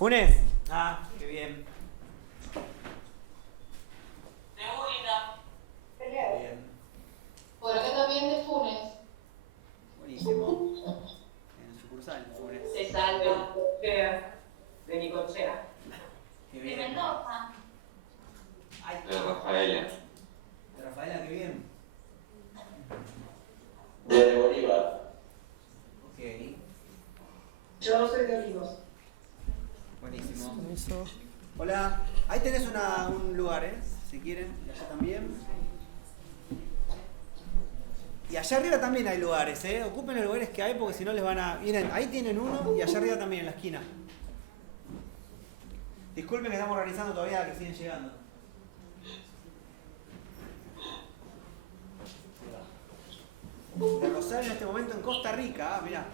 ¿Funes? Ah, qué bien. De Única. Bien. Por acá también de Funes. Buenísimo. En sucursal, Funes. Se salva. De Nicochea. Qué De bien. Mendoza. Ay, De Rafaela. de Rafaela, qué bien. De Bolívar. Ok. Yo soy de Olivos. Buenísimo. Hola. Ahí tenés un lugar, si quieren. Y allá también. Y allá arriba también hay lugares, Ocupen los lugares que hay porque si no les van a... Miren, ahí tienen uno y allá arriba también, en la esquina. Disculpen que estamos organizando todavía, que siguen llegando. De Rosario en este momento en Costa Rica, mirá.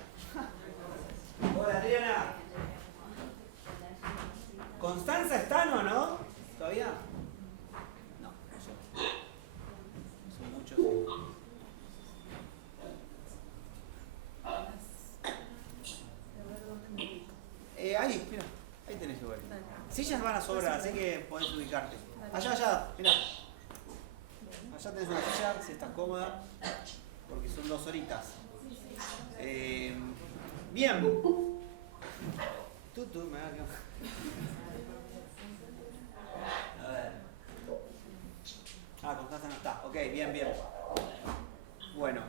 Hola Adriana. ¿Constanza están o no? ¿Todavía? No, son muchos. Ahí, mira, ahí tenés lugar. Sillas van a sobrar, así que podés ubicarte. Allá, mira. Allá tenés una silla, si estás cómoda, porque son 2 horitas. Bien. Tú, me da que... A ver. Constanza no está. Ok, bien. Bueno.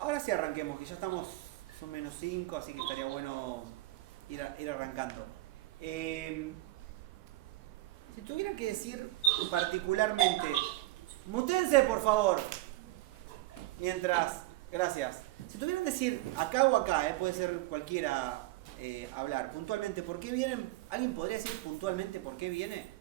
Ahora sí arranquemos, que ya estamos, son -5, así que estaría bueno ir arrancando. Si tuviera que decir particularmente, mutense por favor, mientras, gracias. Si tuvieran que decir acá o acá, puede ser cualquiera hablar, puntualmente, ¿por qué vienen? ¿Alguien podría decir puntualmente por qué viene?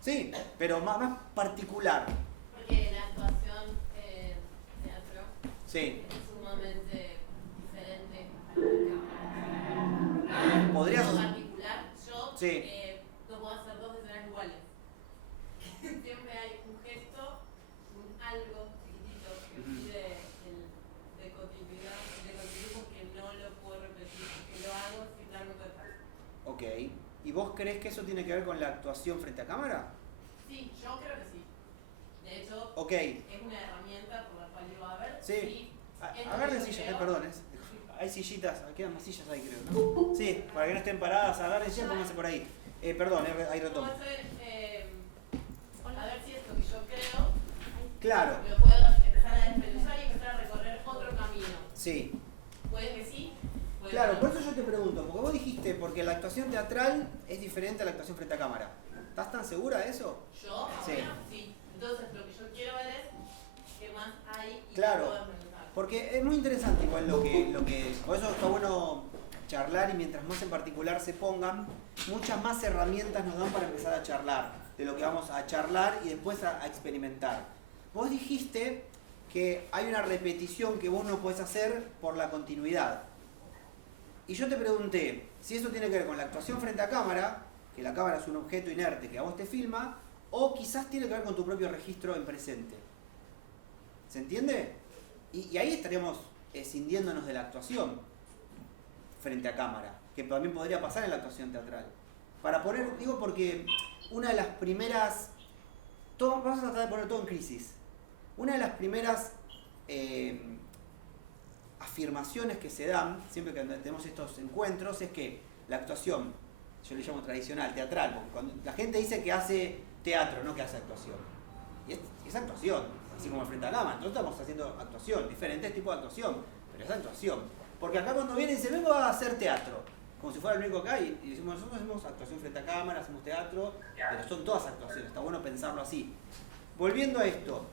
Sí, pero más particular. Porque la actuación en teatro Sí. es sumamente diferente a ¿Podrías? en particular, yo Sí. no puedo hacer 2 escenarios iguales. Siempre hay un gesto, algo chiquitito que pide de continuidad, de continuismo que no lo puedo repetir, que lo hago sin darme cuenta. Ok. ¿Y vos crees que eso tiene que ver con la actuación frente a cámara? Sí, yo creo que sí. De hecho, Ok. es una herramienta por la cual yo, a ver, Sí. es lo Agarren que yo sillas, creo. perdón. Hay sillitas, quedan más sillas ahí creo, ¿no? Sí, para que no estén paradas, agarren sillas, pónganse por ahí. Perdón, ahí retomo. A ver si esto que yo creo, Claro. lo puedo empezar a desmenuzar y empezar a recorrer otro camino. Sí. Puede que sí, puede Claro, que por no. eso yo te pregunto, porque vos dijiste, porque la actuación teatral es diferente a la actuación frente a cámara. ¿Estás tan segura de eso? Yo, Sí. ahora, sí. Entonces, lo que yo quiero ver es qué más hay y Claro. qué puedo desmenuzar. Porque es muy interesante igual lo que... Por eso está bueno charlar y mientras más en particular se pongan, muchas más herramientas nos dan para empezar a charlar de lo que vamos a charlar y después a experimentar. Vos dijiste que hay una repetición que vos no podés hacer por la continuidad. Y yo te pregunté si eso tiene que ver con la actuación frente a cámara, que la cámara es un objeto inerte que a vos te filma, o quizás tiene que ver con tu propio registro en presente. ¿Se entiende? Y ahí estaríamos escindiéndonos de la actuación frente a cámara, que también podría pasar en la actuación teatral. Para poner, digo porque una de las primeras, vamos a tratar de poner todo en crisis, una de las primeras afirmaciones que se dan, siempre que tenemos estos encuentros, es que la actuación, yo le llamo tradicional, teatral, porque cuando la gente dice que hace teatro, no que hace actuación. Y es actuación, así como frente a cámara. Nosotros estamos haciendo actuación, diferentes tipos de actuación, pero es actuación. Porque acá cuando viene y dice, vengo a hacer teatro, como si fuera el único acá, y decimos, nosotros hacemos actuación frente a cámara, hacemos teatro, pero son todas actuaciones, está bueno pensarlo así. Volviendo a esto,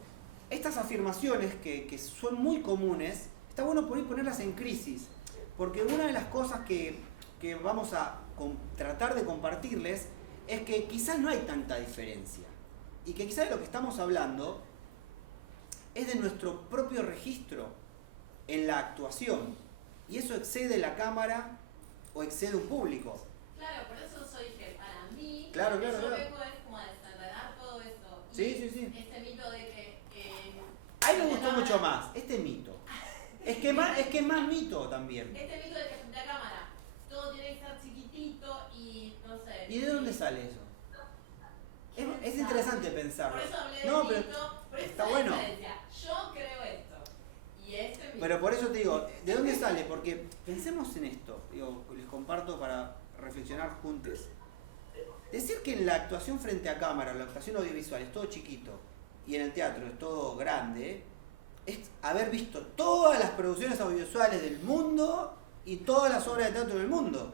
estas afirmaciones que son muy comunes, está bueno ponerlas en crisis, porque una de las cosas que vamos a tratar de compartirles es que quizás no hay tanta diferencia, y que quizás de lo que estamos hablando es de nuestro propio registro en la actuación, y eso excede la cámara o excede un público. Claro, por eso yo dije, para mí, Claro, lo que claro, yo claro. vengo es como a desenredar todo esto. Sí. Este mito de que... Ahí me gustó mucho más, este mito. Es que es más mito también. Este mito de que frente a cámara todo tiene que ser chiquitito y no sé. ¿Y de dónde sale eso? Es interesante pensarlo. Por eso hablé de No, pero mito, por eso está la bueno. diferencia. Yo creo esto. Y este mito. Pero por eso te digo, ¿de dónde sale? Porque pensemos en esto, digo, les comparto para reflexionar juntos. Decir que en la actuación frente a cámara, la actuación audiovisual es todo chiquito y en el teatro es todo grande, es haber visto todas las producciones audiovisuales del mundo y todas las obras de teatro del mundo.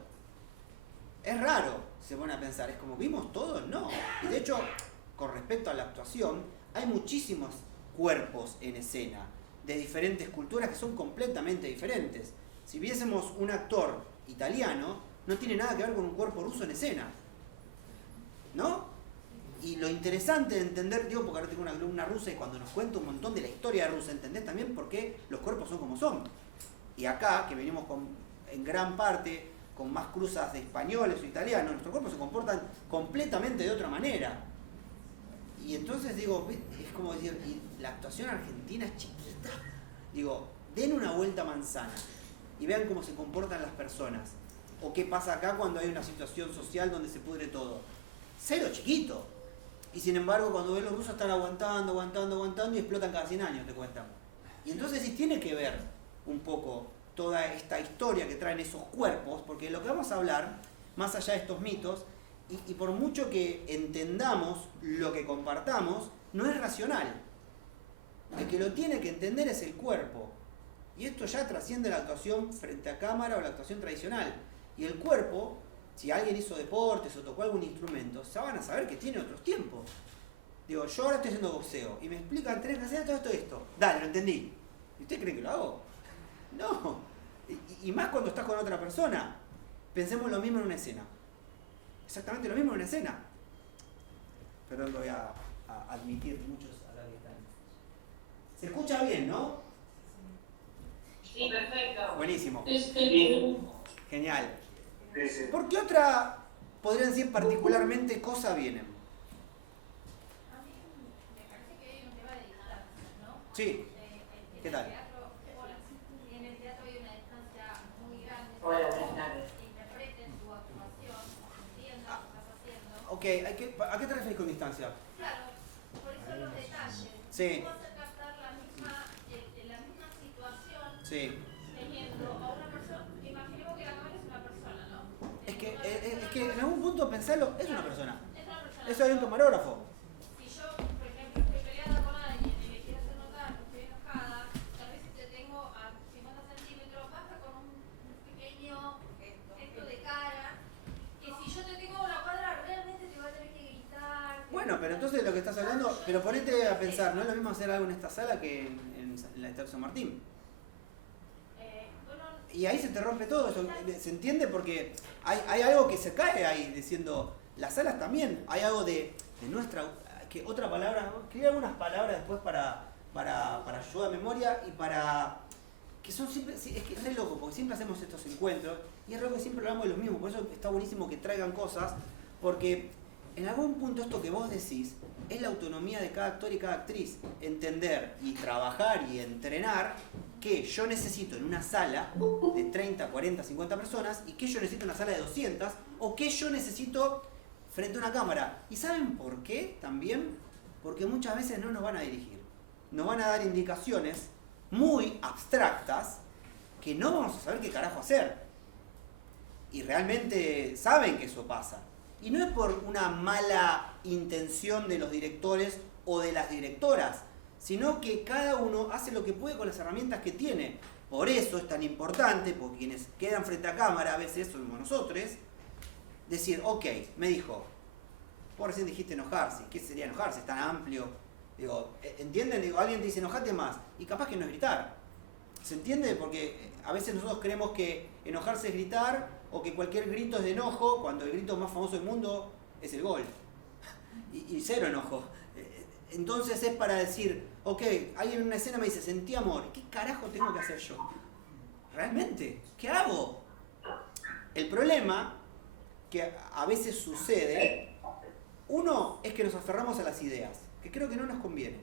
Es raro, se pone a pensar, es como vimos todo, no. Y de hecho, con respecto a la actuación, hay muchísimos cuerpos en escena de diferentes culturas que son completamente diferentes. Si viésemos un actor italiano, no tiene nada que ver con un cuerpo ruso en escena, ¿no? Y lo interesante de entender, digo, porque ahora tengo una alumna rusa y cuando nos cuenta un montón de la historia de Rusia, entendés también por qué los cuerpos son como son. Y acá, que venimos en gran parte con más cruzas de españoles o italianos, nuestros cuerpos se comportan completamente de otra manera. Y entonces digo, es como decir, y la actuación argentina es chiquita. Digo, den una vuelta a manzana y vean cómo se comportan las personas. O qué pasa acá cuando hay una situación social donde se pudre todo. Cero chiquito. Y sin embargo, cuando ven los rusos están aguantando y explotan cada 100 años, te cuentan. Y entonces sí tiene que ver un poco toda esta historia que traen esos cuerpos, porque lo que vamos a hablar, más allá de estos mitos, y por mucho que entendamos lo que compartamos, no es racional. El que lo tiene que entender es el cuerpo. Y esto ya trasciende la actuación frente a cámara o la actuación tradicional. Y el cuerpo, si alguien hizo deportes o tocó algún instrumento, ya van a saber que tiene otros tiempos. Digo, yo ahora estoy haciendo boxeo y me explican, tenés que hacer todo esto. Dale, lo entendí. ¿Y usted cree que lo hago? No. Y más cuando estás con otra persona. Pensemos lo mismo en una escena. Exactamente lo mismo en una escena. Pero lo voy a admitir muchos a la distancia. Se escucha bien, ¿no? Sí, perfecto. Buenísimo. Sí. Genial. Sí, sí. ¿Por qué otra podrían decir particularmente cosa vienen? A mí me parece que hay un tema de distancia, ¿no? Sí. En ¿Qué el tal? teatro, hola, en el teatro hay una distancia muy grande. Hola, buenas tardes. Interpreten tu actuación, entiendan lo que estás haciendo. Ok, ¿a qué te refieres con distancia? Claro, por eso los detalles. Sí. Tú vas a captar la misma situación Sí. teniendo a una persona. Imaginemos que la cámara es una persona, ¿no? Es que en algún punto pensarlo es una persona. Es una persona. Eso hay un camarógrafo. Si yo, por ejemplo, estoy peleada con alguien y le quiero hacer notar que estoy enojada, tal vez si te tengo a 50 centímetros, basta con un pequeño gesto de cara, que si yo te tengo a una cuadra, realmente te va a tener que gritar. Bueno, pero entonces lo que estás hablando, pero ponete a pensar, no es lo mismo hacer algo en esta sala que en la Estadio San Martín. Bueno, Y ahí se te rompe todo eso, ¿se entiende? Porque hay algo que se cae ahí, diciendo, las salas también, hay algo de nuestra, que otra palabra, escribí algunas palabras después para ayuda de memoria y para, que son siempre, es que es re loco, porque siempre hacemos estos encuentros, y es loco que siempre hablamos de lo mismo, por eso está buenísimo que traigan cosas, porque en algún punto esto que vos decís, es la autonomía de cada actor y cada actriz, entender y trabajar y entrenar que yo necesito en una sala de 30, 40, 50 personas y que yo necesito en una sala de 200 o que yo necesito frente a una cámara. ¿Y saben por qué también? Porque muchas veces no nos van a dirigir. Nos van a dar indicaciones muy abstractas que no vamos a saber qué carajo hacer. Y realmente saben que eso pasa. Y no es por una mala intención de los directores o de las directoras, sino que cada uno hace lo que puede con las herramientas que tiene. Por eso es tan importante, porque quienes quedan frente a cámara, a veces somos nosotros, decir, ok, me dijo, vos recién dijiste enojarse, ¿qué sería enojarse? Es tan amplio. Digo, ¿entienden? Digo, alguien te dice enojate más, y capaz que no es gritar. ¿Se entiende? Porque a veces nosotros creemos que enojarse es gritar, o que cualquier grito es de enojo, cuando el grito más famoso del mundo es el gol. Y cero enojo. Entonces es para decir, ok, alguien en una escena me dice, sentí amor, ¿qué carajo tengo que hacer yo? ¿Realmente? ¿Qué hago? El problema que a veces sucede, uno es que nos aferramos a las ideas, que creo que no nos conviene.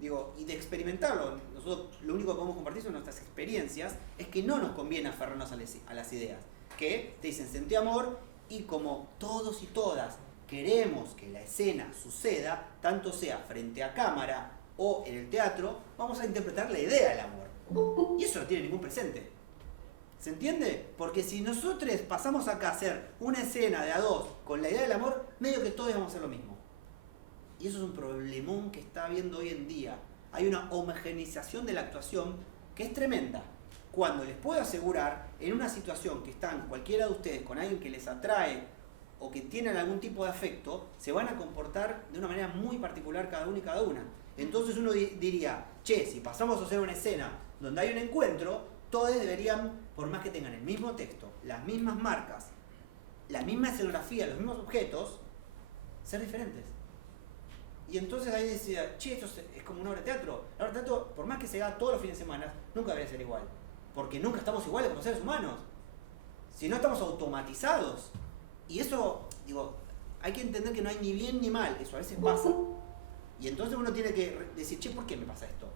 Digo, y de experimentarlo, nosotros lo único que podemos compartir son nuestras experiencias es que no nos conviene aferrarnos a las ideas. Que te dicen sentí amor y como todos y todas queremos que la escena suceda, tanto sea frente a cámara o en el teatro, vamos a interpretar la idea del amor. Y eso no tiene ningún presente. ¿Se entiende? Porque si nosotros pasamos acá a hacer una escena de a dos con la idea del amor, medio que todos vamos a hacer lo mismo. Y eso es un problemón que está habiendo hoy en día. Hay una homogeneización de la actuación que es tremenda. Cuando les puedo asegurar, en una situación que están cualquiera de ustedes con alguien que les atrae o que tienen algún tipo de afecto, se van a comportar de una manera muy particular cada uno y cada una. Entonces uno diría, che, si pasamos a hacer una escena donde hay un encuentro, todos deberían, por más que tengan el mismo texto, las mismas marcas, la misma escenografía, los mismos objetos, ser diferentes. Y entonces ahí decía, che, esto es como una obra de teatro. La obra de teatro, por más que se haga todos los fines de semana, nunca debería ser igual. Porque nunca estamos iguales como seres humanos. Si no estamos automatizados. Y eso, digo, hay que entender que no hay ni bien ni mal. Eso a veces pasa. Y entonces uno tiene que decir, che, ¿por qué me pasa esto?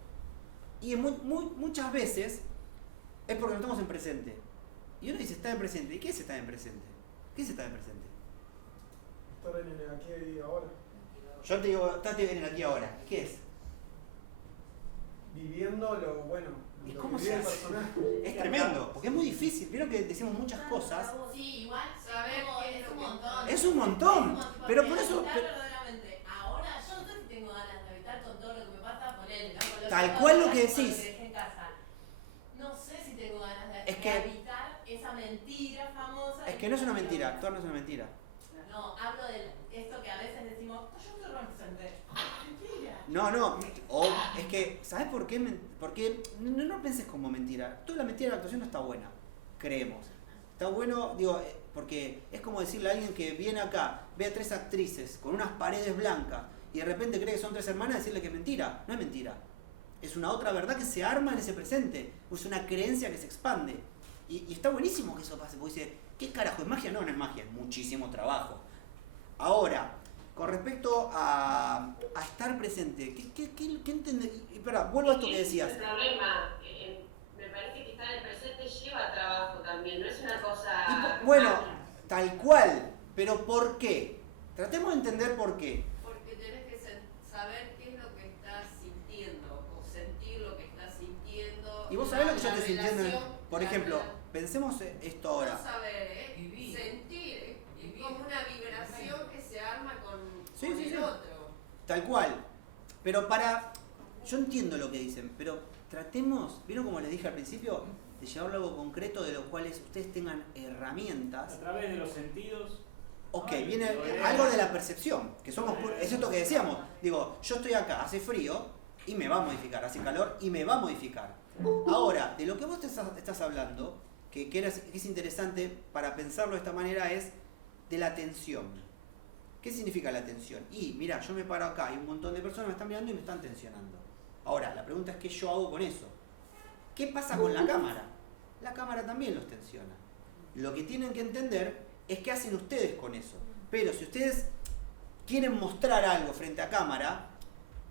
Y muchas veces es porque no estamos en presente. Y uno dice, está en presente. ¿Y qué es estar en presente? ¿Qué es estar en presente? Estar en el aquí y ahora. Yo te digo, estate en el aquí y ahora. ¿Qué es? Viviendo lo bueno. ¿Y lo cómo que se vive el hace? personaje. Es tremendo, porque es muy difícil. Vieron que decimos muchas cosas. Sí, igual saber es un montón. Es un montón. Pero por eso. Habitar verdaderamente. Ahora, yo no sé si tengo ganas de habitar con todo lo que me pasa, poner Tal cual lo que decís. En casa. No sé si tengo ganas de Es que- habitar esa mentira famosa. Es que no es una mentira, actuar no es una mentira. No, hablo de esto que a veces decimos, yo estoy represente. Mentira. No, o es que, ¿sabes por qué? Porque no penses como mentira. Toda la mentira de la actuación no está buena, creemos. Está bueno, digo, porque es como decirle a alguien que viene acá, ve a 3 actrices con unas paredes blancas y de repente cree que son 3 hermanas, decirle que es mentira. No es mentira. Es una otra verdad que se arma en ese presente. Es una creencia que se expande. Y está buenísimo que eso pase, porque dice, ¿qué carajo? ¿Es magia? No, no es magia, es muchísimo trabajo. Ahora, con respecto a estar presente, ¿qué entendés? Espera, vuelvo a esto que decías. El problema, me parece que estar en el presente lleva trabajo también, no es una cosa... Bueno, tal cual, pero ¿por qué? Tratemos de entender por qué. Porque tenés que saber qué es lo que estás sintiendo o sentir lo que estás sintiendo. Y vos sabés lo que yo La estoy sintiendo. relación, Por ejemplo, pensemos esto ahora. No saber, sentir, como una vibración que se arma con el otro. Tal cual. Pero yo entiendo lo que dicen, pero tratemos, ¿vieron como les dije al principio? De llevarlo a algo concreto de lo cual ustedes tengan herramientas. A través de los sentidos. Ok, Ay, viene lo veo. algo de la percepción, que somos es esto que decíamos. Digo, yo estoy acá, hace frío y me va a modificar, hace calor y me va a modificar. Ahora, de lo que vos estás hablando, que es interesante para pensarlo de esta manera, es de la tensión. ¿Qué significa la tensión? Y mira, yo me paro acá, hay un montón de personas que me están mirando y me están tensionando. Ahora, la pregunta es ¿qué yo hago con eso? ¿Qué pasa con la cámara? La cámara también los tensiona. Lo que tienen que entender es qué hacen ustedes con eso. Pero si ustedes quieren mostrar algo frente a cámara,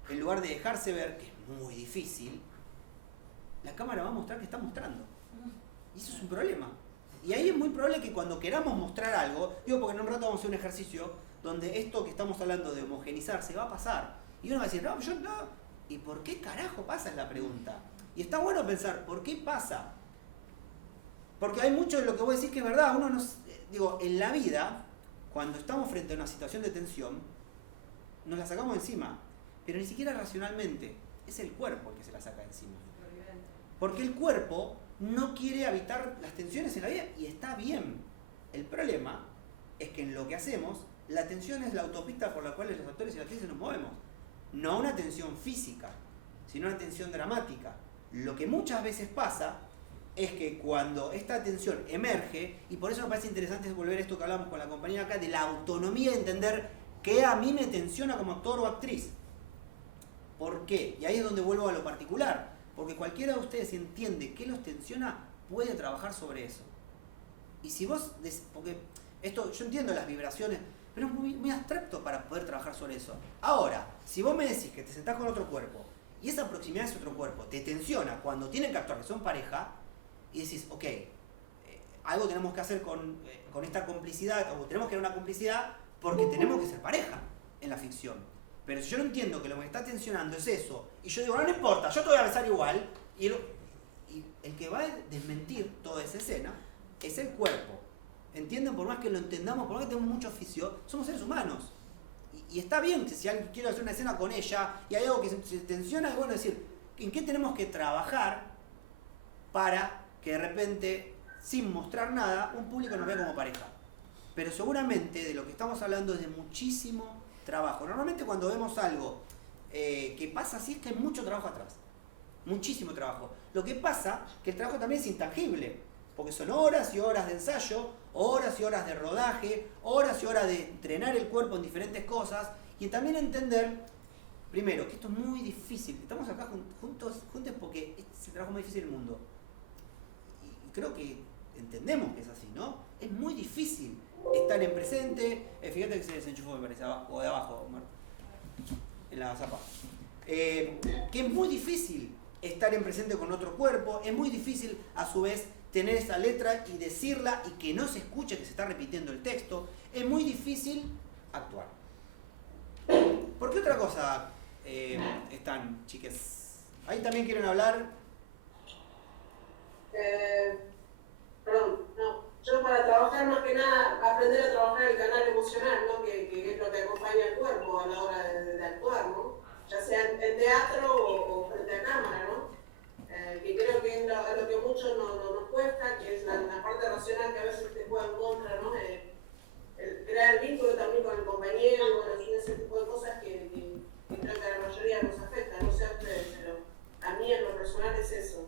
en lugar de dejarse ver, que es muy difícil, la cámara va a mostrar que está mostrando. Y eso es un problema. Y ahí es muy probable que cuando queramos mostrar algo, digo porque en un rato vamos a hacer un ejercicio donde esto que estamos hablando de homogenizarse va a pasar. Y uno va a decir, no, yo no. ¿Y por qué carajo pasa? Es la pregunta. Y está bueno pensar, ¿por qué pasa? Porque hay mucho de lo que vos decís que es verdad. Uno digo, en la vida, cuando estamos frente a una situación de tensión, nos la sacamos encima. Pero ni siquiera racionalmente. Es el cuerpo el que se la saca encima. Porque el cuerpo no quiere habitar las tensiones en la vida y está bien. El problema es que en lo que hacemos, la tensión es la autopista por la cual los actores y las actrices nos movemos. No una tensión física, sino una tensión dramática. Lo que muchas veces pasa es que cuando esta tensión emerge, y por eso me parece interesante volver a esto que hablamos con la compañía acá, de la autonomía de entender qué a mí me tensiona como actor o actriz. ¿Por qué? Y ahí es donde vuelvo a lo particular. Porque cualquiera de ustedes entiende qué los tensiona, puede trabajar sobre eso. Y si vos, porque esto, yo entiendo las vibraciones, pero es muy abstracto para poder trabajar sobre eso. Ahora, si vos me decís que te sentás con otro cuerpo Y esa proximidad es otro cuerpo. Te tensiona cuando tienen que actuar, que son pareja, y decís, ok, algo tenemos que hacer con esta complicidad, o tenemos que tener una complicidad porque tenemos que ser pareja en la ficción. Pero si yo no entiendo que lo que me está tensionando es eso, y yo digo, no importa, yo te voy a besar igual, y el que va a desmentir toda esa escena es el cuerpo. ¿Entienden? Por más que lo entendamos, por más que tenemos mucho oficio, somos seres humanos. Y está bien que si alguien quiere hacer una escena con ella y hay algo que se tensiona, es bueno decir, ¿en qué tenemos que trabajar para que de repente, sin mostrar nada, un público nos vea como pareja? Pero seguramente de lo que estamos hablando es de muchísimo trabajo. Normalmente cuando vemos algo que pasa así es que hay mucho trabajo atrás. Muchísimo trabajo. Lo que pasa es que el trabajo también es intangible, porque son horas y horas de ensayo, horas y horas de rodaje, horas y horas de entrenar el cuerpo en diferentes cosas y también entender, primero, que esto es muy difícil. Estamos acá juntos porque es el trabajo más difícil del mundo. Y creo que entendemos que es así, ¿no? Es muy difícil estar en presente. Fíjate que se desenchufó, me parece, o de abajo, Omar, en la zapa. Que es muy difícil estar en presente con otro cuerpo, es muy difícil a su vez tener esa letra y decirla y que no se escuche que se está repitiendo el texto, es muy difícil actuar. ¿Por qué otra cosa están, chiques? Ahí también quieren hablar. Perdón, no. Yo para trabajar más que nada, aprender a trabajar el canal emocional, ¿no? Que es lo que acompaña al cuerpo a la hora de actuar, ¿no? Ya sea en teatro o frente a cámara, ¿no? Que creo que es lo que mucho nos cuesta, que es la parte racional que a veces te juega en contra, ¿no? El crear el vínculo también con el compañero, bueno, ese tipo de cosas que creo que a la mayoría nos afecta, no sé a ustedes, pero a mí en lo personal es eso.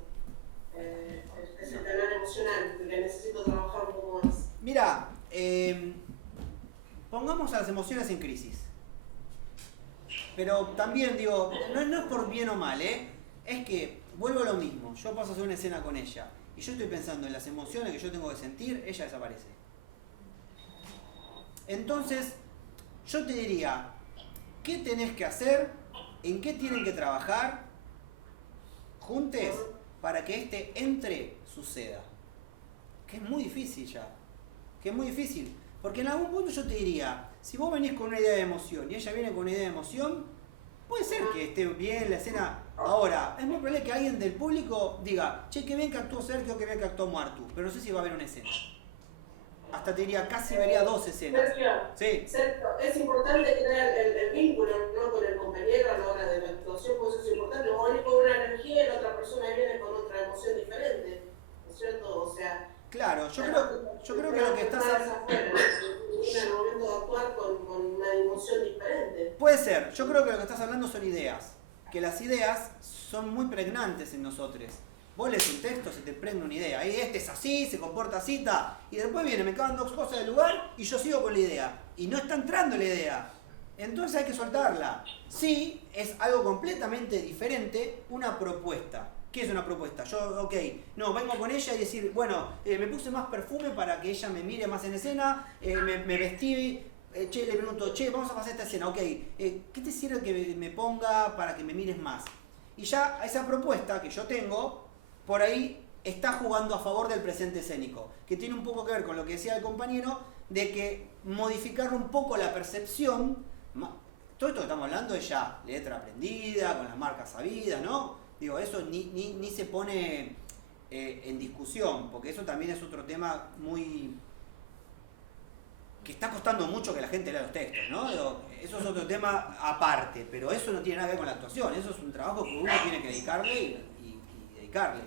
Es el canal emocional que necesito trabajar un poco más. Mira, pongamos a las emociones en crisis. Pero también digo, no es por bien o mal, es que vuelvo a lo mismo. Yo paso a hacer una escena con ella y yo estoy pensando en las emociones que yo tengo que sentir, ella desaparece. Entonces, yo te diría, ¿qué tenés que hacer? ¿En qué tienen que trabajar juntes para que este suceda? Que es muy difícil ya. Que es muy difícil. Porque en algún punto yo te diría, si vos venís con una idea de emoción y ella viene con una idea de emoción, puede ser que esté bien la escena. Ahora, es muy probable que alguien del público diga, che, qué bien que actuó Sergio, qué bien que actuó Martu, pero no sé si va a haber una escena. Hasta te diría, casi vería 2 escenas. Sí. Sergio, es importante crear el vínculo, ¿no? Con el compañero a la hora de la actuación, pues eso es importante. Vos venís con una energía y la otra persona viene con otra emoción diferente, ¿no es cierto? O sea... Claro, yo creo que lo que estás haciendo... En el momento de actuar con una emoción diferente. Puede ser, yo creo que lo que estás hablando son ideas. Que las ideas son muy pregnantes en nosotros. Vos lees un texto, se te prende una idea. Este es así, se comporta así, y después viene, me cagan 2 cosas del lugar y yo sigo con la idea. Y no está entrando la idea. Entonces hay que soltarla. Sí, es algo completamente diferente, una propuesta. ¿Qué es una propuesta? Yo, no, vengo con ella y decir, bueno, me puse más perfume para que ella me mire más en escena, me vestí, le pregunto, vamos a pasar esta escena, ¿qué te sirve que me ponga para que me mires más? Y ya esa propuesta que yo tengo, por ahí está jugando a favor del presente escénico, que tiene un poco que ver con lo que decía el compañero, de que modificar un poco la percepción, todo esto que estamos hablando es ya letra aprendida, con las marcas sabidas, ¿no? Digo, eso ni se pone en discusión, porque eso también es otro tema muy... que está costando mucho que la gente lea los textos, ¿no? Digo, eso es otro tema aparte, pero eso no tiene nada que ver con la actuación, eso es un trabajo que uno tiene que dedicarle y dedicarle.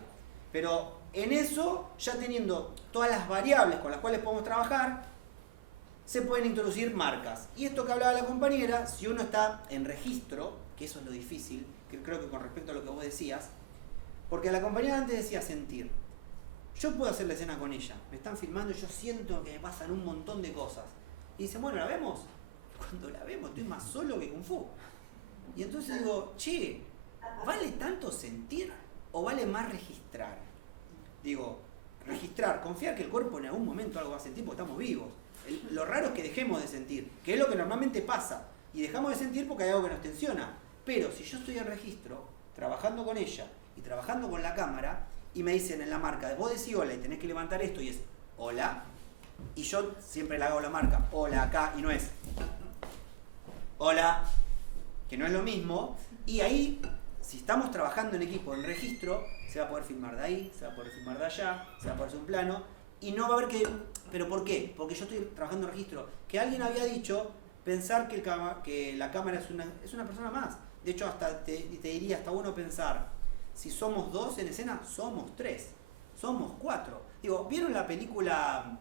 Pero en eso, ya teniendo todas las variables con las cuales podemos trabajar, se pueden introducir marcas. Y esto que hablaba la compañera, si uno está en registro, que eso es lo difícil, que creo que con respecto a lo que vos decías, porque la compañera antes decía sentir. Yo puedo hacer la escena con ella, me están filmando y yo siento que me pasan un montón de cosas. Y dicen, bueno, ¿la vemos? Cuando la vemos estoy más solo que Kung Fu. Y entonces digo, che, ¿vale tanto sentir o vale más registrar? Digo, registrar, confiar que el cuerpo en algún momento algo va a sentir porque estamos vivos. Lo raro es que dejemos de sentir, que es lo que normalmente pasa. Y dejamos de sentir porque hay algo que nos tensiona. Pero si yo estoy en registro, trabajando con ella y trabajando con la cámara, y me dicen en la marca, vos decís hola y tenés que levantar esto y es hola, y yo siempre le hago la marca, hola acá, y no es hola, que no es lo mismo, y ahí, si estamos trabajando en equipo, en registro, se va a poder filmar de ahí, se va a poder filmar de allá, se va a poder hacer un plano, y no va a haber que... ¿Pero por qué? Porque yo estoy trabajando en registro. Que alguien había dicho pensar que la cámara es una persona más. De hecho, hasta te diría, está bueno pensar, si somos 2 en escena, somos 3, somos 4. Digo, ¿vieron la película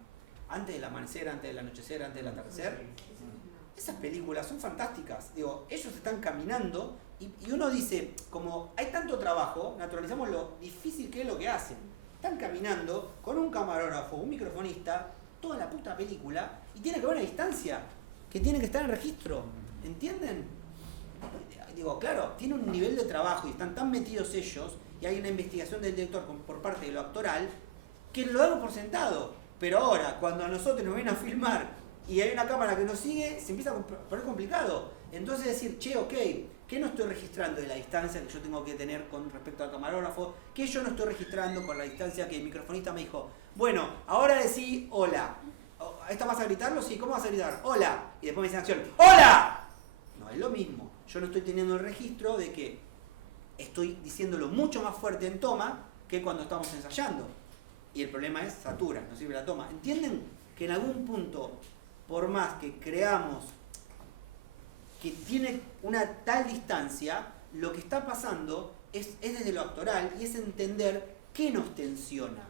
Antes del amanecer, antes del anochecer, antes del atardecer? Esas películas son fantásticas. Digo, ellos están caminando y uno dice, como hay tanto trabajo, naturalizamos lo difícil que es lo que hacen. Están caminando con un camarógrafo, un microfonista, toda la puta película, y tiene que haber una distancia, que tiene que estar en registro. ¿Entienden? Digo, claro, tiene un nivel de trabajo y están tan metidos ellos, y hay una investigación del director por parte de lo actoral, que lo damos por sentado. Pero ahora, cuando a nosotros nos vienen a filmar y hay una cámara que nos sigue, se empieza a poner complicado. Entonces decir, che, ok, ¿qué no estoy registrando de la distancia que yo tengo que tener con respecto al camarógrafo? ¿Qué yo no estoy registrando con la distancia que el microfonista me dijo? Bueno, ahora decí hola. ¿Esta vas a gritarlo? Sí, ¿cómo vas a gritar? Hola. Y después me dicen acción, ¡hola! No, es lo mismo. Yo no estoy teniendo el registro de que estoy diciéndolo mucho más fuerte en toma que cuando estamos ensayando. Y el problema es satura, no sirve la toma. ¿Entienden que en algún punto, por más que creamos que tiene una tal distancia, lo que está pasando es desde lo actoral y es entender qué nos tensiona?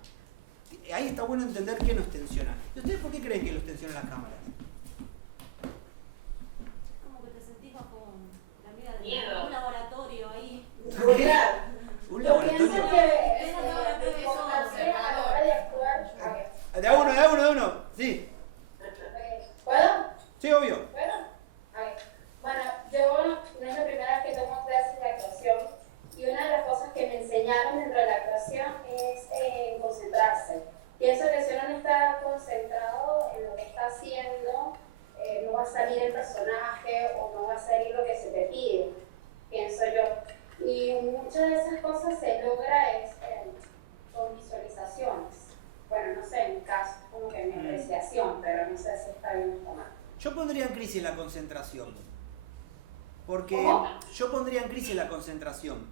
Ahí está bueno entender qué nos tensiona. ¿Y ustedes por qué creen que los tensionan las cámaras? Como que te sentís bajo la mira de Miedo. un laboratorio ahí. ¿Un Yo laboratorio? pienso que es importante a la hora de actuar. De uno. Sí. ¿Puedo? Sí, obvio. Bueno, yo no es la primera vez que tomo clases de actuación y una de las cosas que me enseñaron dentro de la actuación es concentrarse. Pienso que si uno no está concentrado en lo que está haciendo, no va a salir el personaje o no va a salir lo que se te pide, pienso yo. Y muchas de esas cosas se logra con visualizaciones. Bueno, no sé, en mi caso, como que mi apreciación, pero no sé si está bien o está mal. Yo pondría en crisis la concentración. Porque ¿Cómo? yo pondría en crisis la concentración.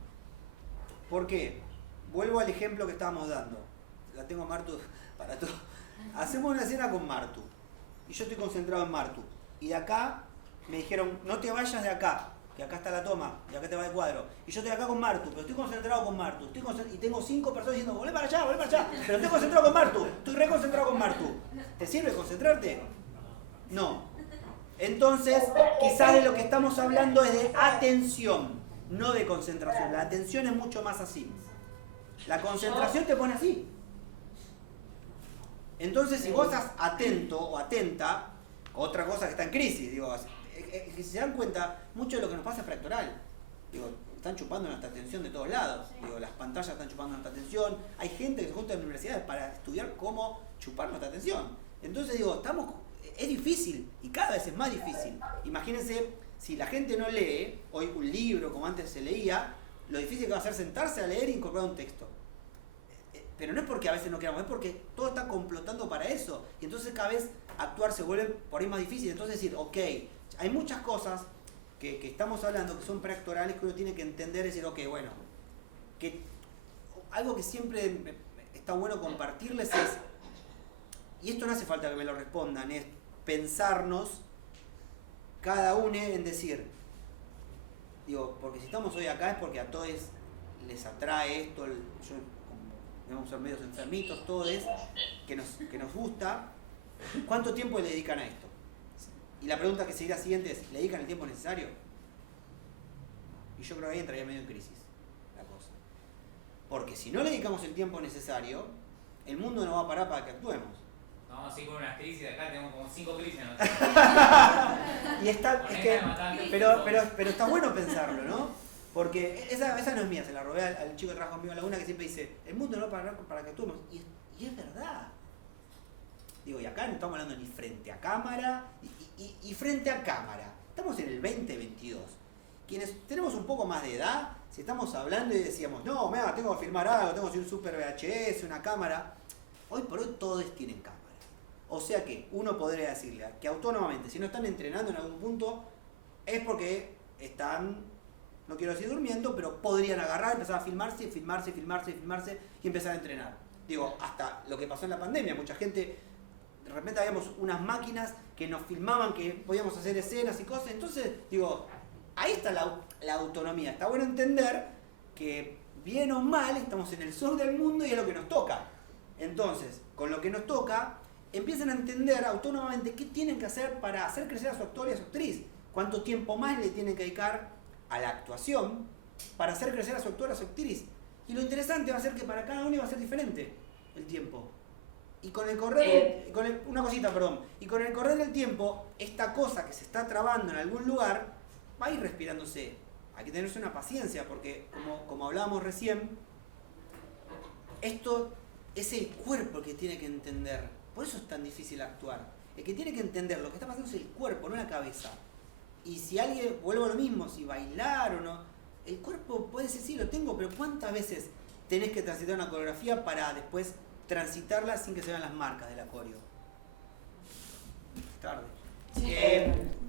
¿Por qué? Vuelvo al ejemplo que estábamos dando. La tengo a Martu para todo. Hacemos una escena con Martu. Y yo estoy concentrado en Martu. Y de acá me dijeron, no te vayas de acá, que acá está la toma, y acá te va el cuadro. Y yo estoy acá con Martu, pero estoy concentrado con Martu. Y tengo 5 personas diciendo, volvé para allá, pero estoy concentrado con Martu. Estoy reconcentrado con Martu. ¿Te sirve concentrarte? No. Entonces, quizás de lo que estamos hablando es de atención, no de concentración. La atención es mucho más así. La concentración te pone así. Entonces, si vos estás atento o atenta, otra cosa que está en crisis, digo, si se dan cuenta, mucho de lo que nos pasa es fractoral. Digo, están chupando nuestra atención de todos lados. Digo, las pantallas están chupando nuestra atención. Hay gente que se junta en universidades para estudiar cómo chupar nuestra atención. Entonces, digo, es difícil y cada vez es más difícil. Imagínense, si la gente no lee hoy un libro como antes se leía, lo difícil que va a ser sentarse a leer e incorporar un texto. Pero no es porque a veces no queramos, es porque todo está complotando para eso. Y entonces cada vez actuar se vuelve por ahí más difícil. Entonces decir, ok, hay muchas cosas que estamos hablando que son preactorales que uno tiene que entender y decir, ok, bueno, que algo que siempre está bueno compartirles es, y esto no hace falta que me lo respondan, es pensarnos cada uno en decir, digo, porque si estamos hoy acá es porque a todos les atrae esto, debemos ser medios enfermitos, todos, que nos gusta. ¿Cuánto tiempo le dedican a esto? Y la pregunta que seguirá siguiente es, ¿le dedican el tiempo necesario? Y yo creo que ahí entraría medio en crisis la cosa. Porque si no le dedicamos el tiempo necesario, el mundo no va a parar para que actuemos. No, así con unas crisis de acá tenemos como 5 crisis. ¿No? Pero está bueno pensarlo, ¿no? Porque esa no es mía, se la robé al chico que trabaja conmigo en Laguna, que siempre dice, el mundo no va a parar para que actuemos. Y es verdad. Digo, y acá no estamos hablando ni frente a cámara y frente a cámara. Estamos en el 2022. Quienes tenemos un poco más de edad, Si estamos hablando y decíamos, no, mira, tengo que filmar algo, tengo que hacer un super VHS, una cámara. Hoy por hoy todos tienen cámaras. O sea que uno podría decirle que autónomamente, si no están entrenando en algún punto, es porque están, no quiero decir durmiendo, pero podrían agarrar, empezar a filmarse y empezar a entrenar. Digo, hasta lo que pasó en la pandemia, mucha gente, de repente habíamos unas máquinas que nos filmaban, que podíamos hacer escenas y cosas. Entonces, digo, ahí está la autonomía. Está bueno entender que bien o mal estamos en el sur del mundo y es lo que nos toca. Entonces, con lo que nos toca, empiezan a entender autónomamente qué tienen que hacer para hacer crecer a su actor y a su actriz. Cuánto tiempo más le tienen que dedicar a la actuación para hacer crecer a su actor, a su actriz. Y lo interesante va a ser que para cada uno va a ser diferente el tiempo. Y con el correr, una cosita, perdón. Y con el correr del tiempo, esta cosa que se está trabando en algún lugar va a ir respirándose. Hay que tenerse una paciencia porque, como hablábamos recién, esto es el cuerpo el que tiene que entender. Por eso es tan difícil actuar. El que tiene que entender lo que está pasando es el cuerpo, no la cabeza. Y si alguien, vuelvo a lo mismo, si bailar o no, el cuerpo puede ser sí, lo tengo, pero ¿cuántas veces tenés que transitar una coreografía para después transitarla sin que se vean las marcas del coreo? Tarde.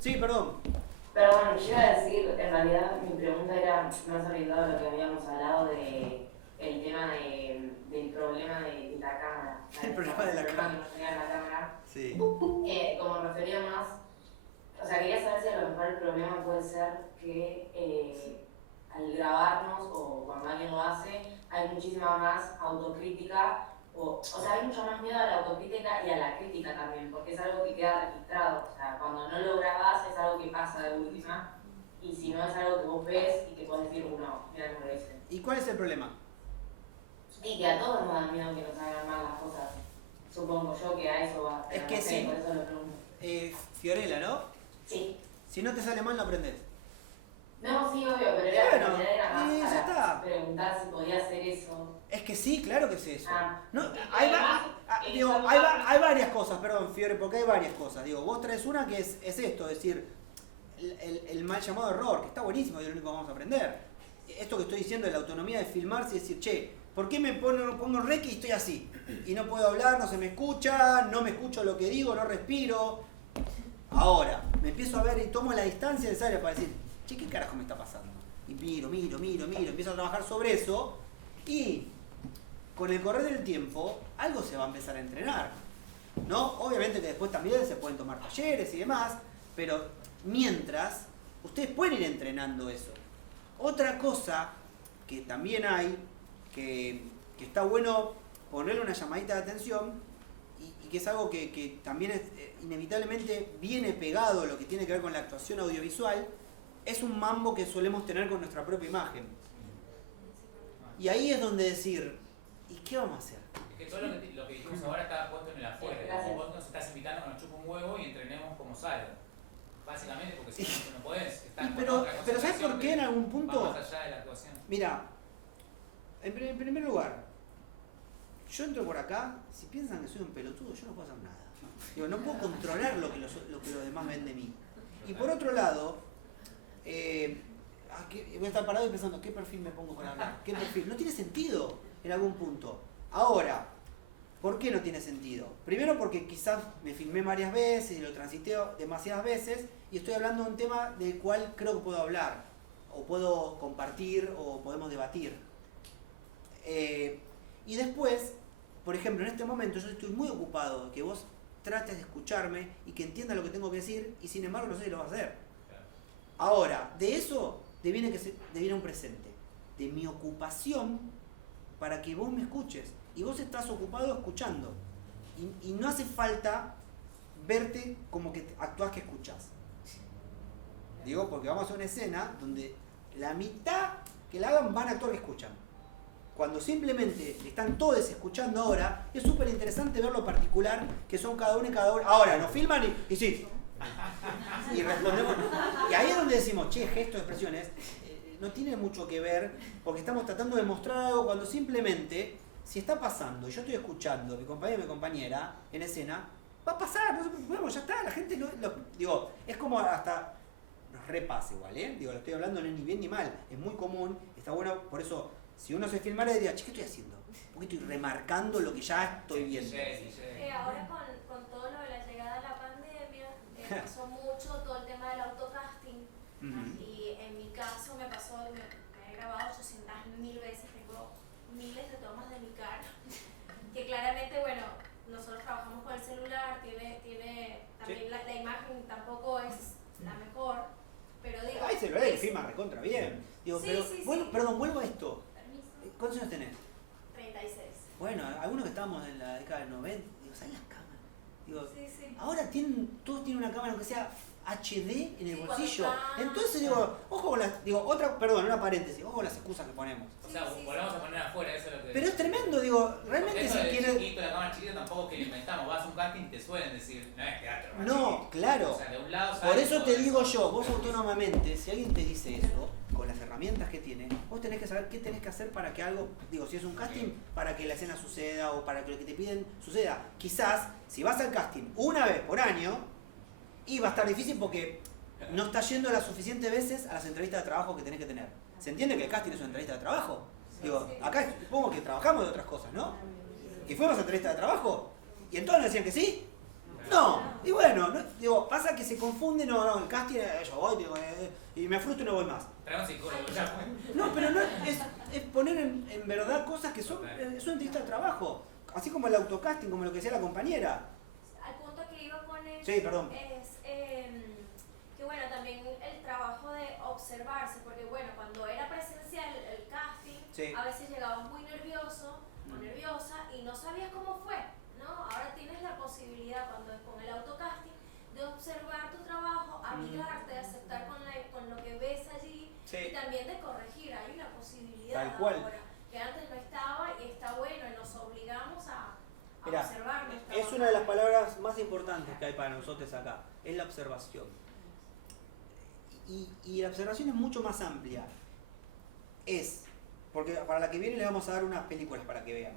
Sí, perdón. Pero bueno, yo iba a decir, en realidad mi pregunta era más orientada a lo que habíamos hablado de el tema del problema de la cámara. El problema de la cámara. Que nos tenía la cámara. Sí. Como refería más, o sea, quería saber si a lo mejor el problema puede ser que al grabarnos o cuando alguien lo hace, hay muchísima más autocrítica, o sea, hay mucho más miedo a la autocrítica y a la crítica también, porque es algo que queda registrado. O sea, cuando no lo grabás es algo que pasa de última, y si no es algo que vos ves y que podés decir, no, mira cómo lo hice. ¿Y cuál es el problema? Y que a todos nos da miedo que nos hagan mal las cosas. Supongo yo que a eso va. Es que no sé, sí. por eso lo pregunto. Fiorella, ¿no? Sí. Si no te sale mal, no aprendes. No, sí, obvio, pero era, Bueno, era más ya para está. preguntar si podía hacer eso. Es que sí, claro que es eso. No, Y hay varias cosas, perdón, Fiore, porque hay varias cosas. Digo, vos traes una que es esto, es decir, el mal llamado error, que está buenísimo y es lo único que vamos a aprender. Esto que estoy diciendo de la autonomía de filmarse y decir, che, ¿por qué me pongo rec y estoy así? Y no puedo hablar, no se me escucha, no me escucho lo que digo, no respiro. Ahora, me empiezo a ver y tomo la distancia necesaria para decir, che, ¿qué carajo me está pasando? Y miro, empiezo a trabajar sobre eso y con el correr del tiempo algo se va a empezar a entrenar, ¿no? Obviamente que después también se pueden tomar talleres y demás, pero mientras, ustedes pueden ir entrenando eso. Otra cosa que también hay, que está bueno ponerle una llamadita de atención y que es algo que también es, inevitablemente viene pegado a lo que tiene que ver con la actuación audiovisual, es un mambo que solemos tener con nuestra propia imagen. Y ahí es donde decir, ¿y qué vamos a hacer? Es que todo lo que dijimos ahora está puesto en el afuera. Como vos nos estás invitando a que nos chupa un huevo y entrenemos como sale. Básicamente porque si no podés. Pero ¿sabes por qué en algún punto? Más allá de la actuación. Mira, en primer lugar, yo entro por acá, si piensan que soy un pelotudo, yo no puedo hacer nada. Digo, no puedo controlar lo que los demás ven de mí. Y por otro lado, voy a estar parado y pensando, ¿qué perfil me pongo para hablar? ¿Qué perfil? No tiene sentido en algún punto. Ahora, ¿por qué no tiene sentido? Primero porque quizás me filmé varias veces y lo transité demasiadas veces y estoy hablando de un tema del cual creo que puedo hablar, o puedo compartir, o podemos debatir. Y después, por ejemplo, en este momento yo estoy muy ocupado de que vos trates de escucharme y que entiendas lo que tengo que decir y sin embargo no sé si lo vas a hacer. Ahora, de eso deviene un presente, de mi ocupación para que vos me escuches. Y vos estás ocupado escuchando. Y no hace falta verte como que actuás que escuchás. Digo, porque vamos a hacer una escena donde la mitad que la hagan van a actuar que escuchan. Cuando simplemente están todos escuchando ahora, es súper interesante ver lo particular que son cada uno y cada uno. Ahora, nos filman y sí. Y respondemos. Y ahí es donde decimos, che, gestos, expresiones, no tiene mucho que ver, porque estamos tratando de mostrar algo cuando simplemente, si está pasando y yo estoy escuchando a mi compañero y mi compañera en escena, va a pasar, no se preocupemos, ya está, la gente digo, es como hasta nos repasa igual, digo, lo estoy hablando no es ni bien ni mal, es muy común Está bueno, por eso, si uno se filmara diría, che, ¿qué estoy haciendo? Porque estoy remarcando lo que ya estoy viendo. Ahora con todo lo de la llegada de la pandemia, pasó mucho todo el tema del autocasting. Y en mi caso me pasó, me he grabado 800.000 veces, tengo miles de tomas de mi cara. Que claramente, bueno, nosotros trabajamos con el celular, tiene también la imagen tampoco es la mejor, pero digo... Hay celulares que filman recontra bien. Digo, Sí, pero, sí, bueno, sí. perdón, vuelvo a esto. Permiso. ¿Cuántos años tenés? 36. Bueno, algunos que estábamos en la década del 90, digo, ¿sabes las cámaras? Digo, Sí, sí. ahora todos tienen una cámara aunque sea HD en el Sí, bolsillo. cuando está- Entonces digo, ojo con las, digo, una paréntesis, ojo con las excusas que ponemos. O sea, volvemos a poner afuera, eso es lo que... Pero es tremendo, digo, realmente eso si de quieres... chiquito, la cámara chiquita tampoco es que lo inventamos. Vas a un casting y te suelen decir, no es teatro. más No, chiquito. claro. O sea, de un lado Por sale eso todo te digo yo, vos autónomamente, si alguien te dice eso, con las herramientas que tiene, vos tenés que saber qué tenés que hacer para que algo, digo, si es un casting, para que la escena suceda o para que lo que te piden suceda. Quizás, si vas al casting una vez por año, y va a estar difícil porque no estás yendo las suficientes veces a las entrevistas de trabajo que tenés que tener. ¿Se entiende que el casting es una entrevista de trabajo? Digo, acá supongo que trabajamos de otras cosas, ¿no? Y fuimos a entrevistas de trabajo, y entonces nos decían que sí. No, y bueno, digo, pasa que se confunde, no, el casting, yo voy, digo, y me frustro y no voy más. Traemos psicólogo ya. No, pero no es poner en verdad cosas que son, es una entrevista de trabajo, así como el autocasting, como lo que decía la compañera. Al punto que iba con eso Sí, perdón. es que bueno, también el trabajo de observarse, porque bueno, cuando era presencial el casting, Sí. a veces llegabas muy nervioso o nerviosa y no sabías cómo fue, ¿no? Ahora tienes la posibilidad cuando con el autocasting de observar tu trabajo, amigarte, de aceptar con lo que ves allí Sí. y también de corregir. Hay una posibilidad Tal cual. ahora que antes no estaba y está bueno y nos obligamos a Mirá, observar nuestra es una de las palabras más importantes que hay para nosotros acá, es la observación. Y la observación es mucho más amplia. Porque para la que viene le vamos a dar unas películas para que vean.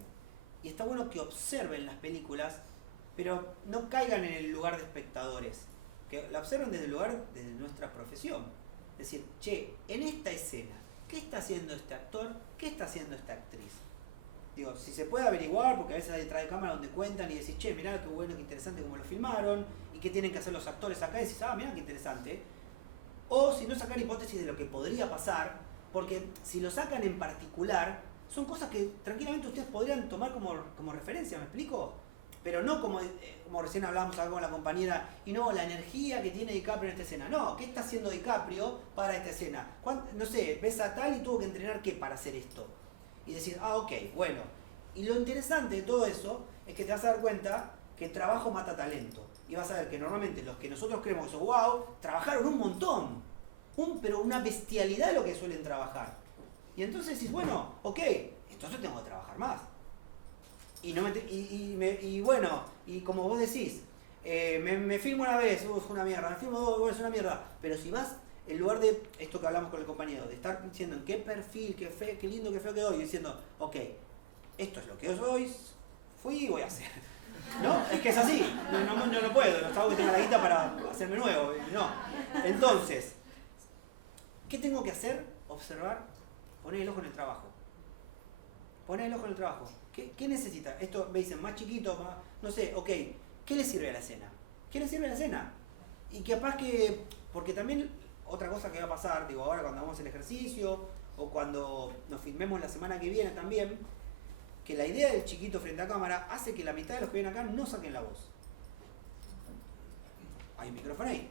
Y está bueno que observen las películas, pero no caigan en el lugar de espectadores. Que la observen desde el lugar de nuestra profesión. Es decir, che, en esta escena, ¿qué está haciendo este actor? ¿Qué está haciendo esta actriz? Digo, si se puede averiguar, porque a veces hay detrás de cámara donde cuentan y decís, che, mirá qué bueno, qué interesante cómo lo filmaron, y qué tienen que hacer los actores acá, y decís, ah, mirá qué interesante. O si no, sacar hipótesis de lo que podría pasar, porque si lo sacan en particular, son cosas que tranquilamente ustedes podrían tomar como referencia, ¿me explico? Pero no como recién hablábamos acá con la compañera, y no, la energía que tiene DiCaprio en esta escena. No, ¿qué está haciendo DiCaprio para esta escena? No sé, ves a tal y tuvo que entrenar qué para hacer esto. Y decir, ah, ok, bueno. Y lo interesante de todo eso es que te vas a dar cuenta que el trabajo mata talento. Y vas a ver que normalmente los que nosotros creemos que son wow, trabajaron un montón. Pero una bestialidad de lo que suelen trabajar. Y entonces decís, bueno, ok, entonces tengo que trabajar más. Y bueno, y como vos decís, me filmo una vez, es una mierda, me filmo dos, es una mierda. Pero si vas, en lugar de esto que hablamos con el compañero, de estar diciendo en qué perfil, qué lindo, qué feo que doy, diciendo, ok, esto es lo que yo soy, fui y voy a hacer. ¿No? Es que es así, no puedo, no tengo que tener la guita para hacerme nuevo, no. Entonces, ¿qué tengo que hacer? Observar, poner el ojo en el trabajo. Poner el ojo en el trabajo. ¿Qué necesita? Esto me dicen más chiquito, más, no sé, ok, ¿qué le sirve a la escena? ¿Qué le sirve a la escena? Y capaz que, porque también otra cosa que va a pasar, digo, ahora cuando hagamos el ejercicio, o cuando nos filmemos la semana que viene también, que la idea del chiquito frente a cámara hace que la mitad de los que vienen acá no saquen la voz. Hay un micrófono ahí.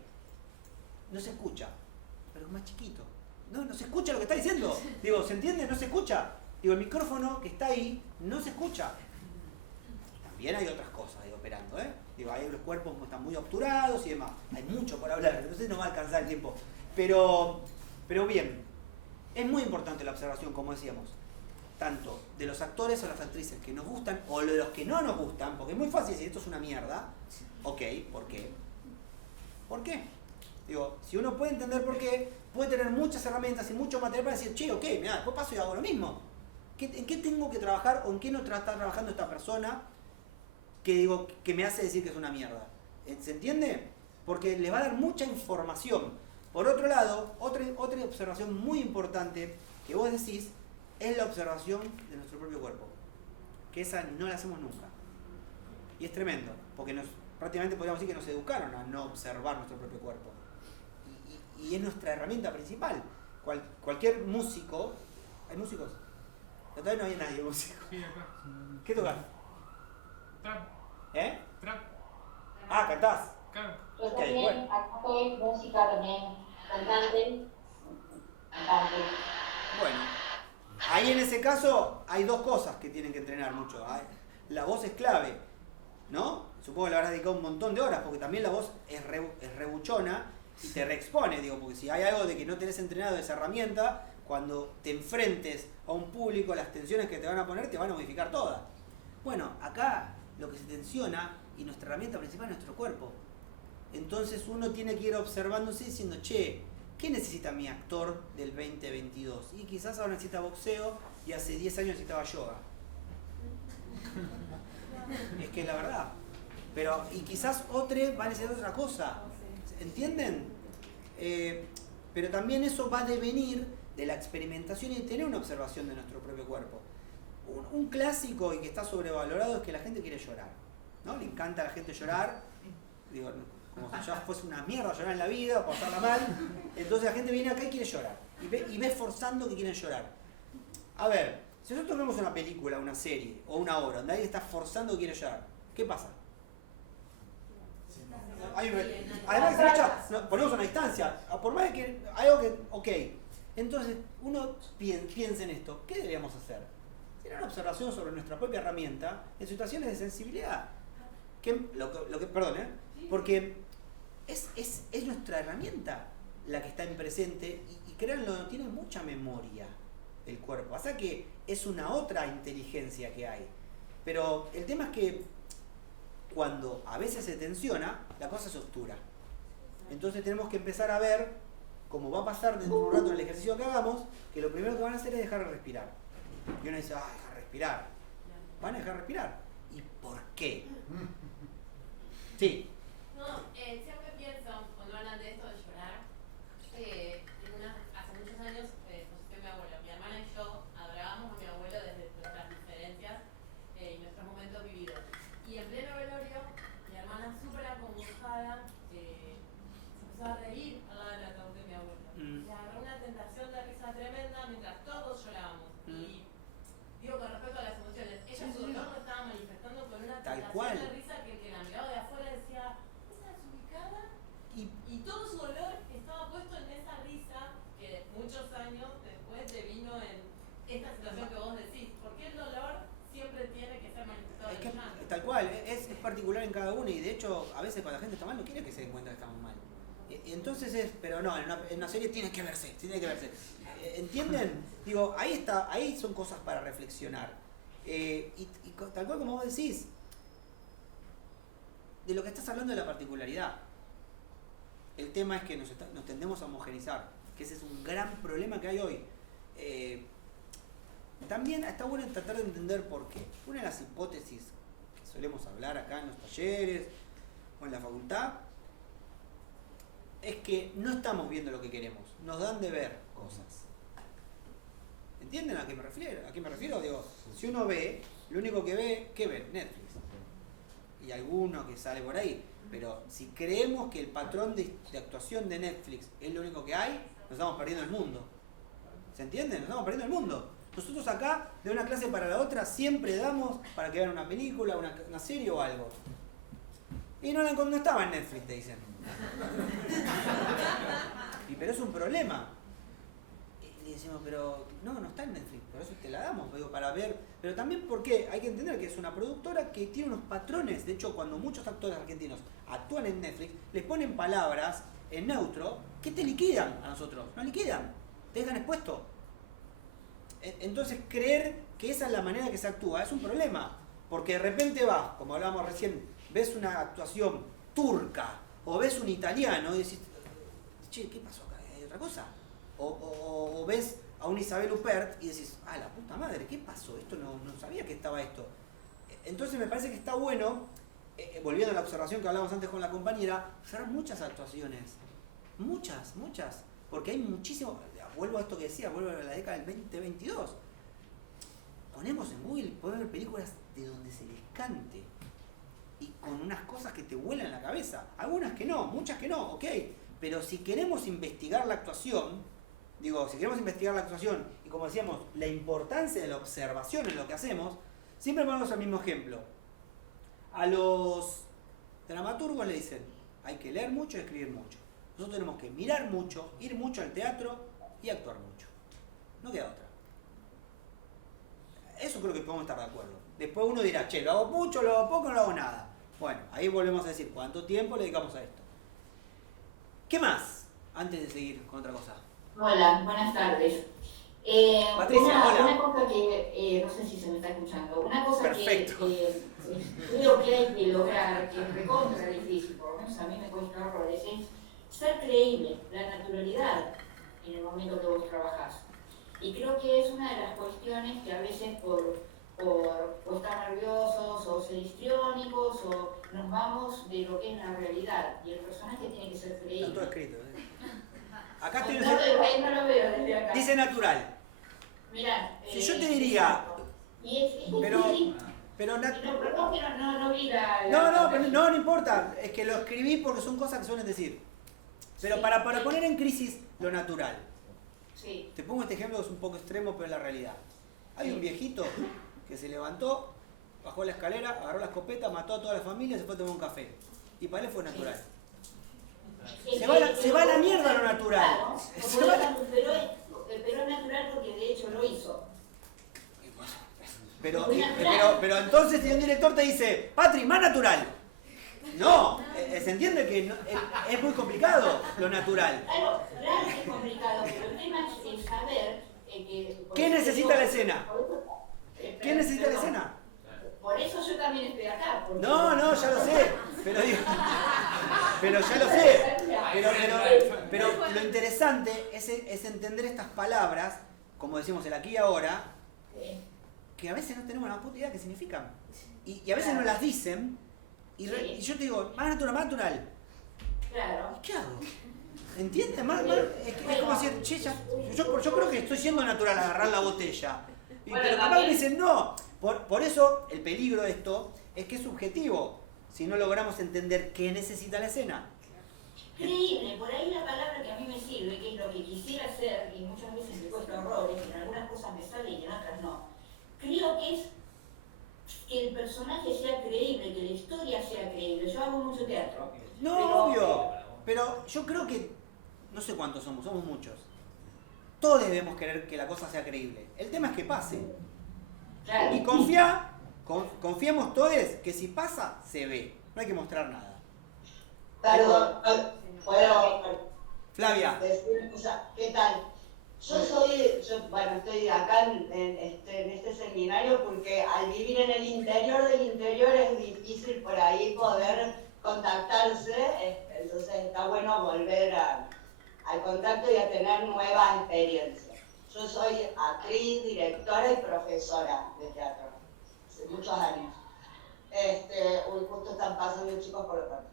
No se escucha, pero es más chiquito. No se escucha lo que está diciendo. Digo, ¿se entiende? No se escucha. Digo, el micrófono que está ahí no se escucha. También hay otras cosas ahí operando, ¿eh? Digo, hay los cuerpos que están muy obturados y demás. Hay mucho por hablar, entonces no va a alcanzar el tiempo. Pero bien, es muy importante la observación, como decíamos. Tanto de los actores o las actrices que nos gustan, o de los que no nos gustan, porque es muy fácil decir esto es una mierda. Ok, ¿por qué? ¿Por qué? Digo, si uno puede entender por qué, puede tener muchas herramientas y mucho material para decir, che, ok, mira, después paso y hago lo mismo. ¿En qué tengo que trabajar o en qué no está trabajando esta persona que me hace decir que es una mierda? ¿Se entiende? Porque le va a dar mucha información. Por otro lado, otra observación muy importante que vos decís es la observación de nuestro propio cuerpo, que esa no la hacemos nunca. Y es tremendo, porque prácticamente podríamos decir que nos educaron a no observar nuestro propio cuerpo. Y es nuestra herramienta principal. Cualquier músico, ¿hay músicos? Todavía no hay nadie músico. Sí, acá. ¿Qué tocas? Trap. ¿Eh? Trap. Ah, cantás. Claro. Yo Ok, también, bueno. acá soy música también, cantante. Bueno, ahí en ese caso hay dos cosas que tienen que entrenar mucho. La voz es clave, ¿no? Supongo que le habrás dedicado un montón de horas, porque también la voz es rebuchona y te reexpone, digo, porque si hay algo de que no tenés entrenado esa herramienta, cuando te enfrentes a un público, las tensiones que te van a poner te van a modificar todas. Bueno, acá lo que se tensiona, y nuestra herramienta principal es nuestro cuerpo. Entonces uno tiene que ir observándose diciendo, che, ¿qué necesita mi actor del 2022? Y quizás ahora necesita boxeo y hace 10 años necesitaba yoga. Es que es la verdad. Pero, y quizás otro va a necesitar otra cosa. ¿Entienden? Pero también eso va a devenir de la experimentación y de tener una observación de nuestro propio cuerpo. Un clásico y que está sobrevalorado es que la gente quiere llorar, ¿no? Le encanta a la gente llorar, digo, como si ya fuese una mierda llorar en la vida o pasarla mal. Entonces la gente viene acá y quiere llorar. Y ve forzando que quieren llorar. A ver, si nosotros vemos una película, una serie o una obra donde alguien está forzando que quiere llorar, ¿qué pasa? Además que ponemos una distancia. Por más que algo que. Ok. Entonces, uno piensa en esto. ¿Qué deberíamos hacer? Tener una observación sobre nuestra propia herramienta en situaciones de sensibilidad. Perdón, porque es nuestra herramienta la que está en presente y créanlo, tiene mucha memoria el cuerpo. O sea que es una otra inteligencia que hay. Pero el tema es que cuando a veces se tensiona, la cosa se obtura. Entonces tenemos que empezar a ver, como va a pasar dentro de un rato en el ejercicio que hagamos, que lo primero que van a hacer es dejar de respirar. Y uno dice, dejar de respirar. Van a dejar de respirar. ¿Y por qué? Sí. No, siempre pienso, cuando hablan de esto de llorar, hace muchos años falleció mi abuelo. Mi hermana y yo adorábamos a mi abuelo desde nuestras diferencias y nuestros momentos vividos. Y en pleno velorio, mi hermana súper acongojada se empezó a reír al lado del ataúd de mi abuelo. Le agarró una tentación de risa tremenda mientras todos llorábamos. Y digo, con respecto a las emociones, ella su dolor lo estaba manifestando con una tentación de risa que la miraba de afuera decía, esa desubicada. Y todo su dolor estaba puesto en esa risa que muchos años después te vino en esta situación que vos decís. ¿Por qué el dolor siempre tiene que ser manifestado en el llanto? Tal cual, es particular en cada uno y de hecho a veces cuando la gente está mal no quiere que se den cuenta que estamos mal. Entonces pero no, en una serie tiene que verse. ¿Entienden? Digo, ahí son cosas para reflexionar. Y tal cual como vos decís, de lo que estás hablando de la particularidad. El tema es que nos tendemos a homogenizar, que ese es un gran problema que hay hoy. También está bueno tratar de entender por qué. Una de las hipótesis que solemos hablar acá en los talleres o en la facultad es que no estamos viendo lo que queremos, nos dan de ver cosas. ¿Entienden a qué me refiero? ¿A qué me refiero? Digo, si uno ve, lo único que ve, ¿qué ve? Netflix. Y alguno que sale por ahí. Pero si creemos que el patrón de actuación de Netflix es lo único que hay, nos estamos perdiendo el mundo. ¿Se entiende? Nos estamos perdiendo el mundo. Nosotros acá, de una clase para la otra, siempre damos para que vean una película, una serie o algo. Y no estaba en Netflix, te dicen. Pero es un problema. Y decimos, pero no está en Netflix, por eso te la damos, digo, para ver. Pero también porque hay que entender que es una productora que tiene unos patrones. De hecho, cuando muchos actores argentinos actúan en Netflix, les ponen palabras en neutro que te liquidan a nosotros. Nos liquidan, te dejan expuesto. Entonces, creer que esa es la manera que se actúa es un problema. Porque de repente vas, como hablábamos recién, ves una actuación turca o ves un italiano y decís, che, ¿qué pasó acá? ¿Hay otra cosa? O ves a un Isabel Huppert y decís, la puta madre, ¿qué pasó? Esto no sabía que estaba esto. Entonces me parece que está bueno, volviendo a la observación que hablábamos antes con la compañera, observar muchas actuaciones. Muchas. Porque hay muchísimo. vuelvo a esto que decía, vuelvo a la década del 2022. Ponemos en Google, podemos ver películas de donde se les cante. Y con unas cosas que te vuelan la cabeza. Algunas que no, muchas que no, ok. Pero si queremos investigar la actuación, y como decíamos, la importancia de la observación en lo que hacemos, siempre ponemos el mismo ejemplo. A los dramaturgos le dicen, hay que leer mucho y escribir mucho. Nosotros tenemos que mirar mucho, ir mucho al teatro y actuar mucho. No queda otra. Eso creo que podemos estar de acuerdo. Después uno dirá, che, lo hago mucho, lo hago poco, no lo hago nada. Bueno, ahí volvemos a decir cuánto tiempo le dedicamos a esto. ¿Qué más? Antes de seguir con otra cosa. Hola, buenas tardes. Patricia, hola. Una cosa que, no sé si se me está escuchando, una cosa Perfecto. que creo que hay que lograr, que es recontra difícil, por lo menos a mí me cuesta horrores, es ser creíble, la naturalidad en el momento que vos trabajás. Y creo que es una de las cuestiones que a veces por estar nerviosos o ser histriónicos o nos vamos de lo que es la realidad. Y el personaje tiene que ser creíble. Está todo escrito. Acá estoy no lo veo desde acá. Dice natural. Mirá, Si yo te diría, pero no vi la no importa, es que lo escribí porque son cosas que suelen decir. Pero sí, para poner en crisis lo natural. Sí. Te pongo este ejemplo que es un poco extremo, pero es la realidad. Hay un viejito que se levantó, bajó la escalera, agarró la escopeta, mató a toda la familia y se fue a tomar un café. Y para él fue natural. Se va a la mierda lo natural. Pero es natural porque de hecho lo hizo. Pero entonces si un director te dice, Patri, más natural. No, se entiende que es muy complicado lo natural. Claro que es complicado, pero el tema es saber que... ¿Qué necesita la escena? ¿Qué necesita la escena? Por eso yo también estoy acá. No, ya lo sé. Pero ya lo sé. Pero lo interesante es entender estas palabras, como decimos el aquí y ahora, que a veces no tenemos la puta idea qué significan. Y a veces no las dicen, y yo te digo, más natural. Claro. ¿Qué hago? ¿Entiendes? Es como decir, che, yo creo que estoy siendo natural al agarrar la botella. Pero capaz me dicen, no. Por eso el peligro de esto es que es subjetivo. Si no logramos entender qué necesita la escena. Creíble, por ahí la palabra que a mí me sirve, que es lo que quisiera hacer, y muchas veces me cuesta horrores, en algunas cosas me sale y en otras no. Creo que es que el personaje sea creíble, que la historia sea creíble. Yo hago mucho teatro. No, obvio. Pero yo creo que, no sé cuántos somos muchos. Todos debemos querer que la cosa sea creíble. El tema es que pase. Claro. Y confiemos todos que si pasa, se ve. No hay que mostrar nada. Perdón, ¿puedo Flavia. decir una cosa? ¿Qué tal? Yo estoy acá en este seminario porque al vivir en el interior del interior es difícil por ahí poder contactarse, entonces está bueno volver al contacto y a tener nuevas experiencias. Yo soy actriz, directora y profesora de teatro, hace muchos años. Justo están pasando chicos por la parte.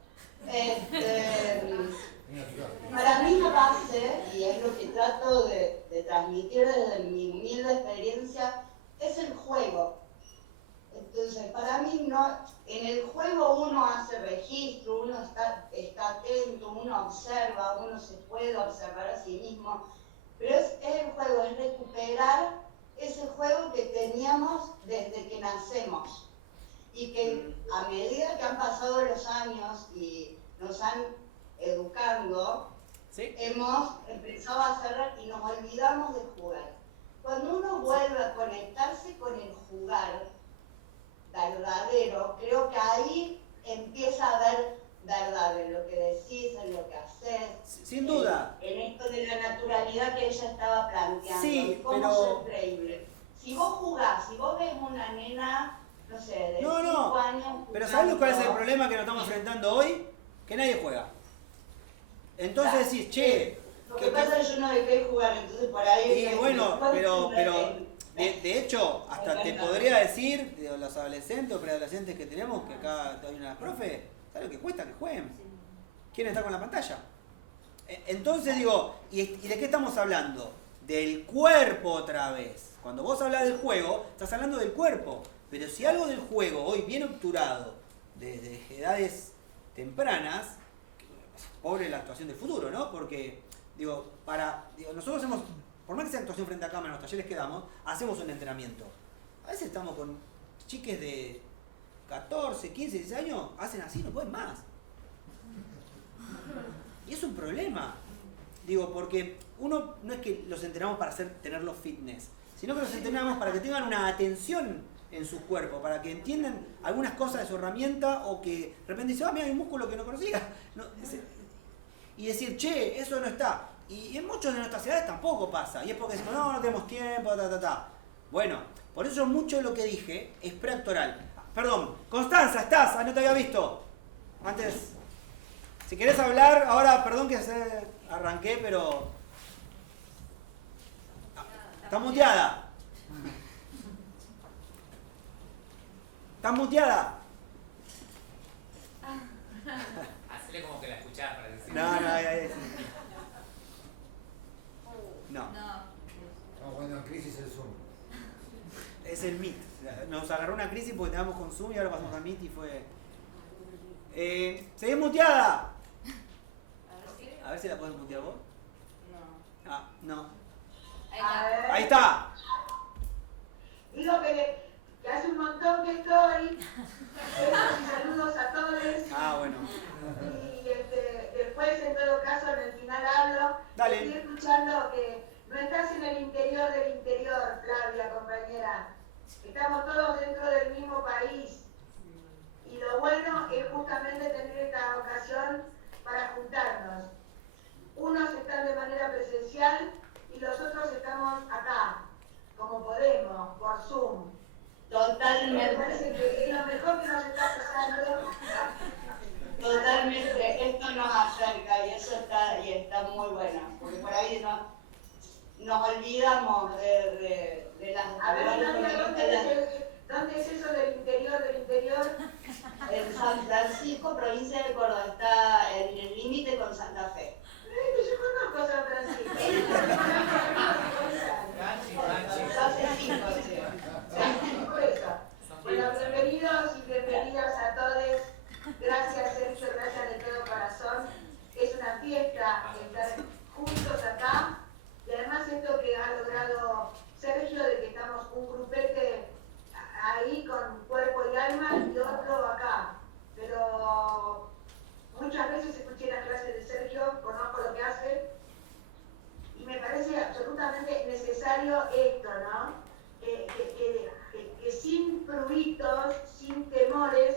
Para mí la base, y es lo que trato de transmitir desde mi humilde experiencia, es el juego. Entonces, para mí en el juego uno hace registro, uno está atento, uno observa, uno se puede observar a sí mismo, pero es el juego, es recuperar ese juego que teníamos desde que nacemos y que a medida que han pasado los años y nos han educando, hemos empezado a cerrar y nos olvidamos de jugar. Cuando uno vuelve a conectarse con el jugar verdadero, creo que ahí empieza a haber verdad en lo que decís, en lo que haces. Sin duda. En esto de la naturalidad que ella estaba planteando. Sí, cómo pero... ser creíble. Si vos jugás, si vos ves una nena, no sé, de 5 años... Pero ¿sabes cuál es el problema que nos estamos enfrentando hoy? Que nadie juega. Entonces decís, che... Lo que pasa es que yo no dejé jugar, entonces por ahí... Y bueno, pero de hecho, hasta te podría decir, de los adolescentes o preadolescentes que tenemos, que acá hay una profe, ¿sabes lo que cuesta que jueguen? ¿Quién está con la pantalla? Entonces digo, ¿y de qué estamos hablando? del cuerpo otra vez. Cuando vos hablas del juego, estás hablando del cuerpo. Pero si algo del juego hoy viene obturado desde edades tempranas, pobre la actuación del futuro, ¿no? Porque, nosotros hacemos, por más que sea actuación frente a cámara, en los talleres que damos, hacemos un entrenamiento. A veces estamos con chiques de 14, 15, 16 años, hacen así, no pueden más. Y es un problema. Porque uno no es que los entrenamos para tenerlos fitness, sino que los entrenamos para que tengan una atención en su cuerpo, para que entiendan algunas cosas de su herramienta o que de repente dicen, mira, hay un músculo que no conocía. Y decir, che, eso no está. Y en muchos de nuestras edades tampoco pasa. Y es porque decimos, no tenemos tiempo, Bueno, por eso mucho de lo que dije es preactoral. Perdón, Constanza, ¿estás? No te había visto. Antes, si querés hablar, ahora, perdón que arranqué, pero... ¿Estás muteada? ¿Estás muteada? Hacele como que la escuchás para decir. No. Estamos poniendo en crisis el Zoom. Es el Meet. Nos agarró una crisis porque teníamos con Zoom y ahora pasamos a Meet y fue... ¿Seguís muteada? A ver si la podés mutear vos. No. Ah, no. Ahí está. Digo que hace un montón que estoy. Besos y saludos a todos. Bueno. Y después, en todo caso, en el final hablo. Dale. Estoy escuchando que no estás en el interior del interior, Flavia, compañera. Estamos todos dentro del mismo país. Y lo bueno es justamente tener esta ocasión para juntarnos. Unos están de manera presencial y los otros estamos acá, como podemos, por Zoom. Totalmente. Me parece que es lo mejor que nos está pasando. Totalmente, esto nos acerca y eso está muy bueno, porque por ahí nos olvidamos de las... A ver, ¿dónde es eso del interior? En San Francisco, provincia de Córdoba, está en el límite con Santa Fe. Yo conozco San Francisco. Por eso. Bueno, bienvenidos y bienvenidas a todos. Gracias, Sergio, gracias de todo corazón. Es una fiesta estar juntos acá. Y además esto que ha logrado Sergio, de que estamos un grupete ahí con cuerpo y alma y otro acá. Pero muchas veces escuché las clases de Sergio, conozco lo que hace y me parece absolutamente necesario esto, ¿no? Que sin pruitos, sin temores,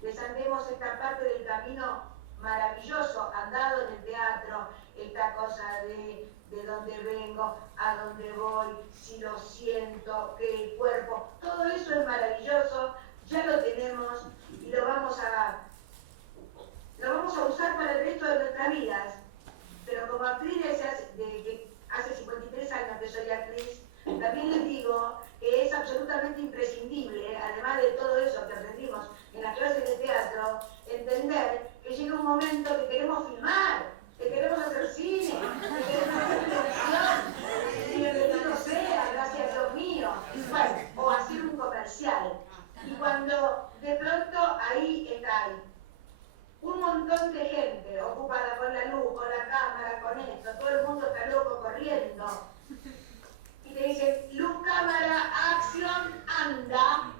desandemos esta parte del camino maravilloso andado en el teatro, esta cosa de dónde vengo, a dónde voy, si lo siento, que el cuerpo, todo eso es maravilloso, ya lo tenemos y lo vamos a usar para el resto de nuestras vidas. Pero como actriz hace 53 años que soy actriz, también les digo que es absolutamente imprescindible, además de todo eso que aprendimos en las clases de teatro, entender que llega un momento que queremos filmar, que queremos hacer cine, que queremos hacer televisión, y bienvenido sea, gracias Dios mío, bueno, o hacer un comercial. Y cuando de pronto ahí está un montón de gente ocupada con la luz, con la cámara, con esto, todo el mundo está loco corriendo. Y te dicen, luz, cámara, acción, anda.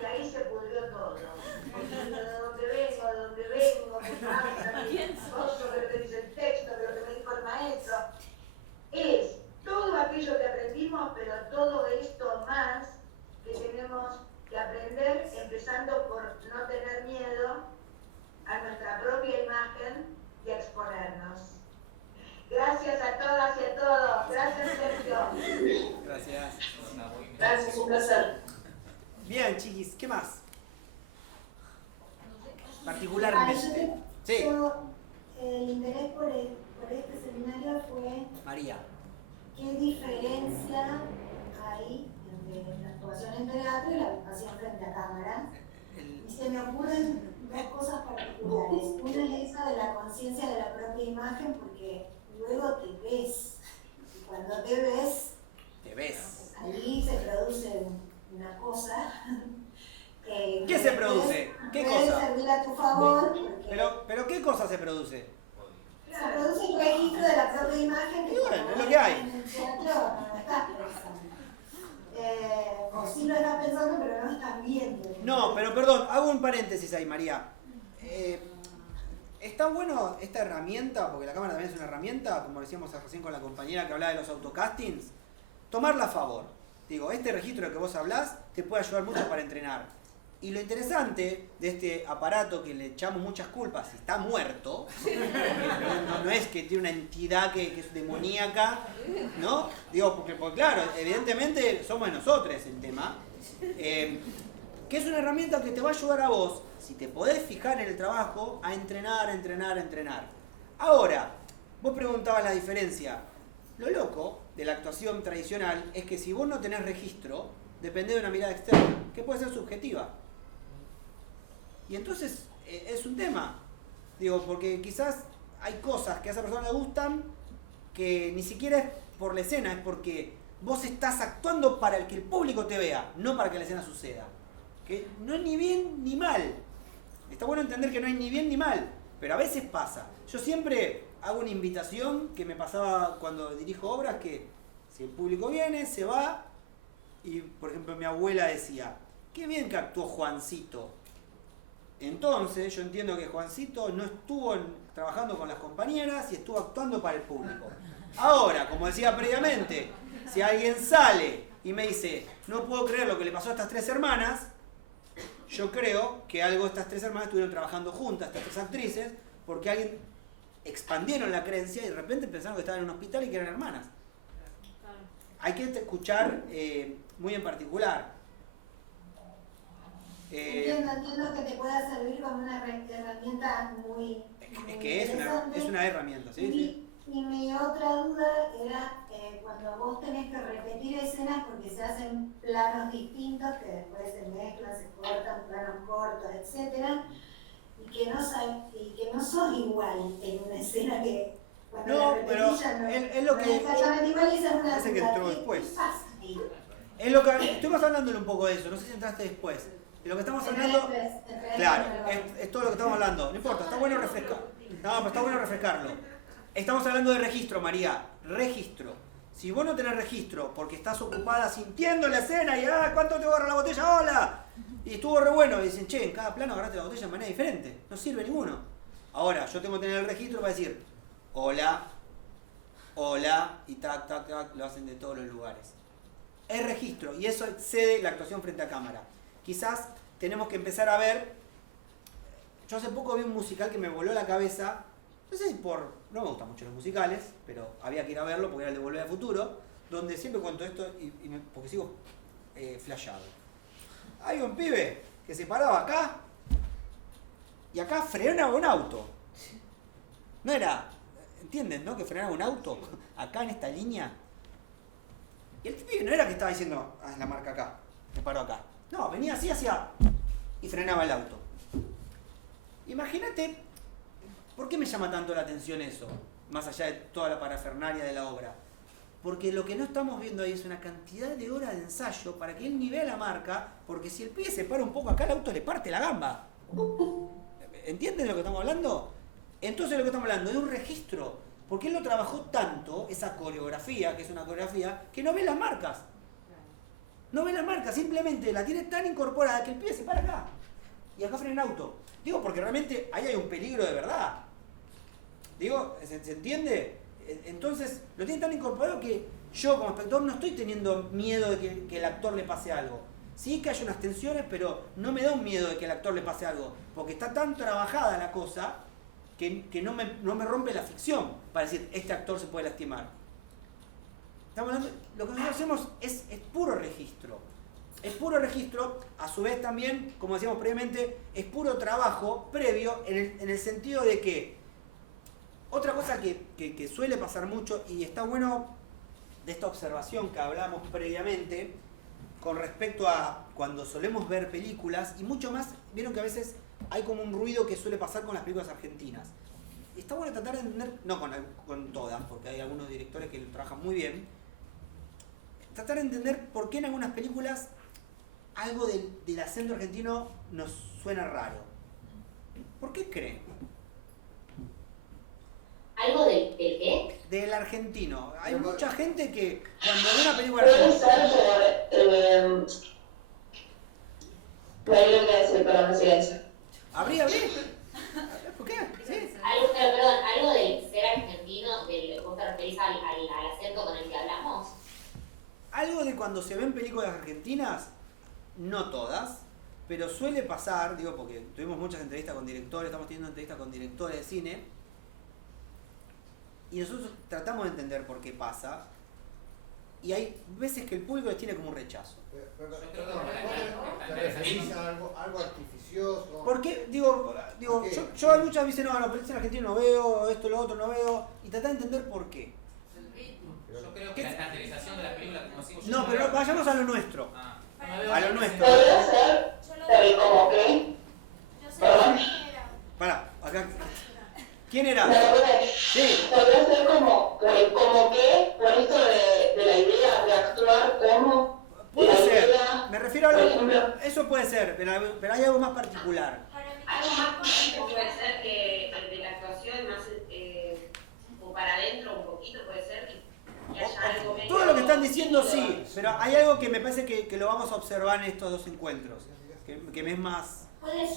Y ahí se pudrió todo. De dónde vengo, qué pasa, oso, que lo que dice el texto, que lo que me dijo el maestro. Es todo aquello que aprendimos, pero todo esto más que tenemos que aprender, empezando por no tener miedo a nuestra propia imagen y a exponernos. Gracias a todas y a todos. Gracias, Sergio. Gracias. Gracias, un placer. Bien, chiquis, ¿qué más? Particularmente. Sí. El interés por este seminario fue... María. ¿Qué diferencia hay entre la actuación en teatro y la actuación frente a cámara? Y se me ocurren dos cosas particulares. Una es esa de la conciencia de la propia imagen, porque luego te ves cuando te ves, ahí se produce una cosa. ¿Qué se produce? ¿Qué cosa? Servir a tu favor. Pero ¿qué cosa se produce? Se produce el registro de la propia imagen que bueno, es lo que hay. En el teatro no estás pensando. O sí lo estás pensando, pero no estás viendo. No, pero perdón, hago un paréntesis ahí, María. Está bueno esta herramienta, porque la cámara también es una herramienta, como decíamos recién con la compañera que hablaba de los autocastings, tomarla a favor. Digo, este registro que vos hablás te puede ayudar mucho para entrenar. Y lo interesante de este aparato que le echamos muchas culpas, si está muerto, no es que tiene una entidad que es demoníaca, ¿no? Digo, porque claro, evidentemente somos nosotros el tema, que es una herramienta que te va a ayudar a vos, si te podés fijar en el trabajo, a entrenar. Ahora, vos preguntabas la diferencia. Lo loco de la actuación tradicional es que si vos no tenés registro, depende de una mirada externa, que puede ser subjetiva. Y entonces es un tema. Digo, porque quizás hay cosas que a esa persona le gustan que ni siquiera es por la escena, es porque vos estás actuando para el que el público te vea, no para que la escena suceda. Que no es ni bien ni mal. Está bueno entender que no hay ni bien ni mal, pero a veces pasa. Yo siempre hago una invitación que me pasaba cuando dirijo obras, que si el público viene, se va, y por ejemplo mi abuela decía, qué bien que actuó Juancito. Entonces yo entiendo que Juancito no estuvo trabajando con las compañeras y estuvo actuando para el público. Ahora, como decía previamente, si alguien sale y me dice, no puedo creer lo que le pasó a estas 3 hermanas, yo creo que algo estas 3 hermanas estuvieron trabajando juntas, estas 3 actrices, porque alguien expandieron la creencia y de repente pensaron que estaban en un hospital y que eran hermanas. Hay que escuchar muy en particular. Entiendo que te pueda servir como una herramienta muy es que es una herramienta, ¿sí? Y mi otra duda era cuando vos tenés que repetir escenas porque se hacen planos distintos que después se mezclan, se cortan, planos cortos, etc. Y que no sos igual en una escena que cuando la repetís ya no es lo que exactamente igual y esa es una parece que duda. entró ¿Qué después. pasa ahí? Es lo que estuvimos hablándole un poco de eso, no sé si entraste después. De lo que estamos hablando, claro, es todo lo que estamos hablando. No importa, está bueno refrescar. No, pero está bueno refrescarlo. Estamos hablando de registro, María. Registro. Si vos no tenés registro porque estás ocupada sintiendo la escena y ¿cuánto te agarra la botella? ¡Hola! Y estuvo re bueno. Y dicen, che, en cada plano agarraste la botella de manera diferente. No sirve ninguno. Ahora, yo tengo que tener el registro para decir, hola, y tac, tac, tac, lo hacen de todos los lugares. Es registro y eso excede la actuación frente a cámara. Quizás tenemos que empezar a ver. Yo hace poco vi un musical que me voló la cabeza. No sé si no me gustan mucho los musicales, pero había que ir a verlo porque era el de Volver al Futuro, donde siempre cuento esto porque sigo flashado. Hay un pibe que se paraba acá y acá frenaba un auto. No era, ¿entienden, no? Que frenaba un auto acá en esta línea. Y el pibe no era que estaba diciendo, la marca acá, me paro acá. No, venía así hacia y frenaba el auto. Imagínate, ¿por qué me llama tanto la atención eso? Más allá de toda la parafernalia de la obra. Porque lo que no estamos viendo ahí es una cantidad de horas de ensayo para que él ni vea la marca, porque si el pibe se para un poco acá, el auto le parte la gamba. ¿Entienden lo que estamos hablando? Entonces lo que estamos hablando es un registro, porque él lo trabajó tanto, esa coreografía, que es una coreografía, que no ve las marcas. No ve las marcas, simplemente la tiene tan incorporada que el pibe se para acá. Y acá frena el auto. Digo, porque realmente ahí hay un peligro de verdad. Digo, ¿se entiende? Entonces, lo tiene tan incorporado que yo como espectador no estoy teniendo miedo de que el actor le pase algo. Sí que hay unas tensiones, pero no me da un miedo de que el actor le pase algo. Porque está tan trabajada la cosa que no me rompe la ficción para decir, este actor se puede lastimar. Estamos hablando, lo que nosotros hacemos es puro registro. Es puro registro, a su vez también, como decíamos previamente, es puro trabajo previo en el sentido de que otra cosa que suele pasar mucho y está bueno de esta observación que hablamos previamente con respecto a cuando solemos ver películas y mucho más, vieron que a veces hay como un ruido que suele pasar con las películas argentinas. está bueno tratar de entender, no con todas, porque hay algunos directores que lo trabajan muy bien, tratar de entender por qué en algunas películas algo del acento argentino nos suena raro. ¿Por qué creen? ¿Algo del qué? Del argentino. Hay mucha gente que cuando ve una película Puede argentina... ser por... no hay lo que decir, perdón, silencio. Abrí. ¿Por qué? ¿Sí? Algo del ser argentino, ¿vos te referís al acento con el que hablamos? Algo de cuando se ven películas argentinas, no todas, pero suele pasar, digo porque tuvimos muchas entrevistas con directores, estamos teniendo entrevistas con directores de cine, y nosotros tratamos de entender por qué pasa, y hay veces que el público les tiene como un rechazo. ¿Te referís a algo artificioso? Porque, digo, yo hay muchas veces no, pero en argentino no veo, esto, lo otro no veo, y tratar de entender por qué. Yo creo que la caracterización de la película, como sigo yo. No, pero vayamos a lo nuestro. A lo nuestro. Podría ser como que... Perdón. Pará, acá. ¿Quién era? Sí. Podría ser como que por esto de la idea de actuar como... Puede ser, me refiero a algo, eso puede ser, pero hay algo más particular. Algo más positivo puede ser que el de la actuación más o para adentro un poquito puede ser que haya algo medio... Todo lo que están diciendo sí, pero hay algo que me parece que lo vamos a observar en estos dos encuentros, que me es más... Puede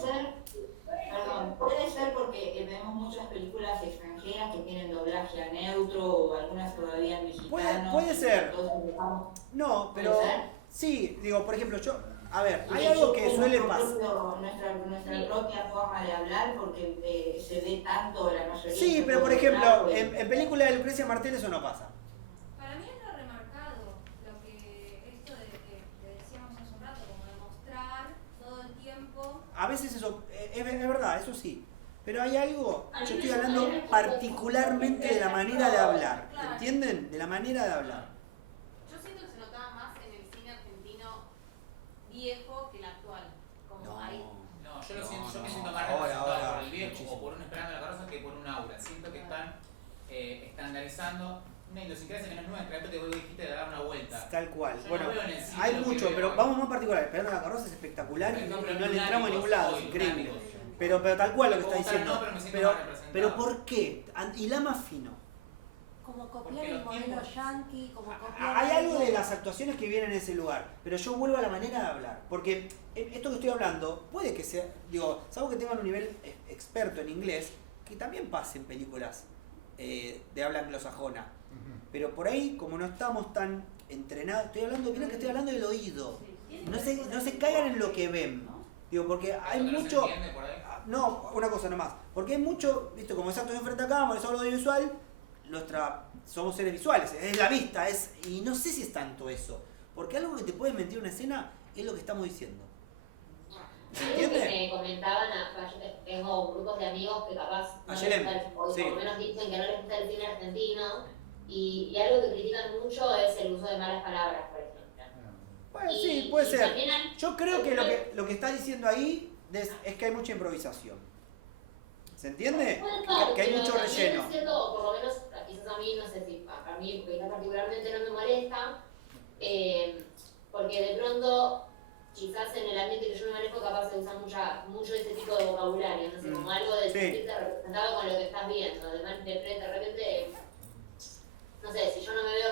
ser porque vemos muchas películas extranjeras que tienen doblaje a neutro o algunas todavía en mexicano. Puede ser. No, pero... ¿Puede ser? Sí, digo, por ejemplo, hay algo que suele pasar. Nuestra propia forma de hablar, porque se ve tanto la mayoría. Sí, pero por ejemplo, en película de Lucrecia Martel eso no pasa. Para mí es lo remarcado, esto de que decíamos hace un rato, como demostrar todo el tiempo. A veces eso, es verdad, eso sí. Pero hay algo, yo estoy hablando particularmente de la manera de hablar, ¿entienden? De la manera de hablar. Yo siento que se notaba más en el cine argentino viejo que el actual. Como ahí. No, yo me siento más representado por el viejo o por un Esperando la Carroza que por un Aura. Siento que están estandarizando una idiosincrasia que no es nuestra, esto que vos dijiste de dar una vuelta. Tal cual. Yo bueno, no veo en el cine hay lo que mucho, veo pero hoy. vamos más particular. Esperando la Carroza es espectacular y no le entramos a ningún lado, es increíble. lunáticos. Pero tal cual lo que está Puedo estar, diciendo. no, pero me siento más representado. Pero ¿por qué? Y la más fino. Como copiar Porque el los modelo tiempos- yankee, como copiar... Hay algo de las actuaciones que vienen en ese lugar, pero yo vuelvo a la manera de hablar, porque esto que estoy hablando puede que sea, digo, salvo que tengan un nivel experto en inglés, que también pase en películas de habla anglosajona, pero por ahí como no estamos tan entrenados, miren que estoy hablando del oído, no se caigan en lo que ven, digo, porque hay ¿No se mucho... entiende por ahí? No, una cosa nomás, porque hay mucho, viste, como exacto enfrente a cámara, es audiovisual, somos seres visuales, es la vista, y no sé si es tanto eso, porque algo que te puede mentir una escena es lo que estamos diciendo. ¿Se Algo que entiende? me comentaban, yo tengo grupos de amigos que capaz no les Ayelem, gusta o sí. por lo menos dicen que no les gusta el cine argentino, y algo que critican mucho es el uso de malas palabras, por ejemplo. Bueno, Y- sí, puede y ser. también hay- Yo creo que lo que está diciendo ahí es que hay mucha improvisación. ¿Se entiende? Puede ser, Que hay pero mucho también relleno. es cierto, o por lo menos quizás a mí, no sé si a mí quizás particularmente no me molesta, porque de pronto quizás en el ambiente que yo me manejo capaz se usa mucho ese tipo de vocabulario, no sé, como algo de Sí. sentirte representado con lo que estás viendo, de repente, no sé, si yo no me veo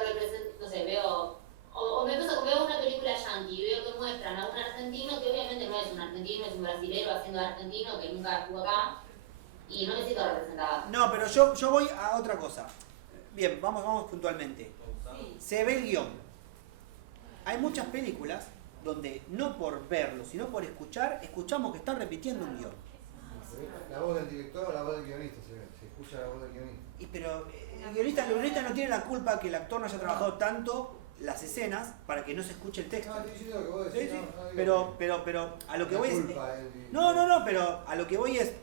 no sé, veo, o me pasa que veo una película yankee y veo que muestran a un argentino que obviamente no es un argentino, es un brasilero haciendo de argentino que nunca estuvo acá, y no me siento representada. No, pero yo voy a otra cosa. Bien, vamos puntualmente. Se ve el guión. Hay muchas películas donde no por verlo, sino por escuchamos que están repitiendo un guión. La voz del director o la voz del guionista se escucha la voz del guionista. Pero el guionista no tiene la culpa que el actor no haya trabajado tanto las escenas para que no se escuche el texto. No, estoy diciendo lo que vos decís. Sí, sí. No digo Pero a lo que la voy es... culpa del- No, pero a lo que voy es...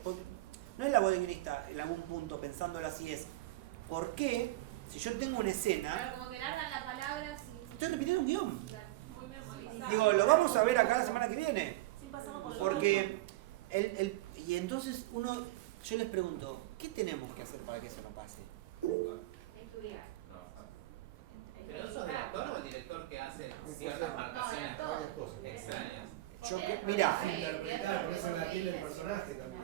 No es la voz del guionista en algún punto, pensándolo así, es... ¿Por qué, si yo tengo una escena, Claro, como que largan la palabra sin... estoy repitiendo un guión? Muy memorizado. Digo, lo vamos a ver acá la semana que viene. Sin pasarlo por el Porque y entonces uno yo les pregunto, ¿qué tenemos que hacer para que eso no pase? Estudiar. ¿Pero sos director o el director que hace ciertas marcaciones extrañas? Mirá. Interpretar, ponerse en la piel del personaje también.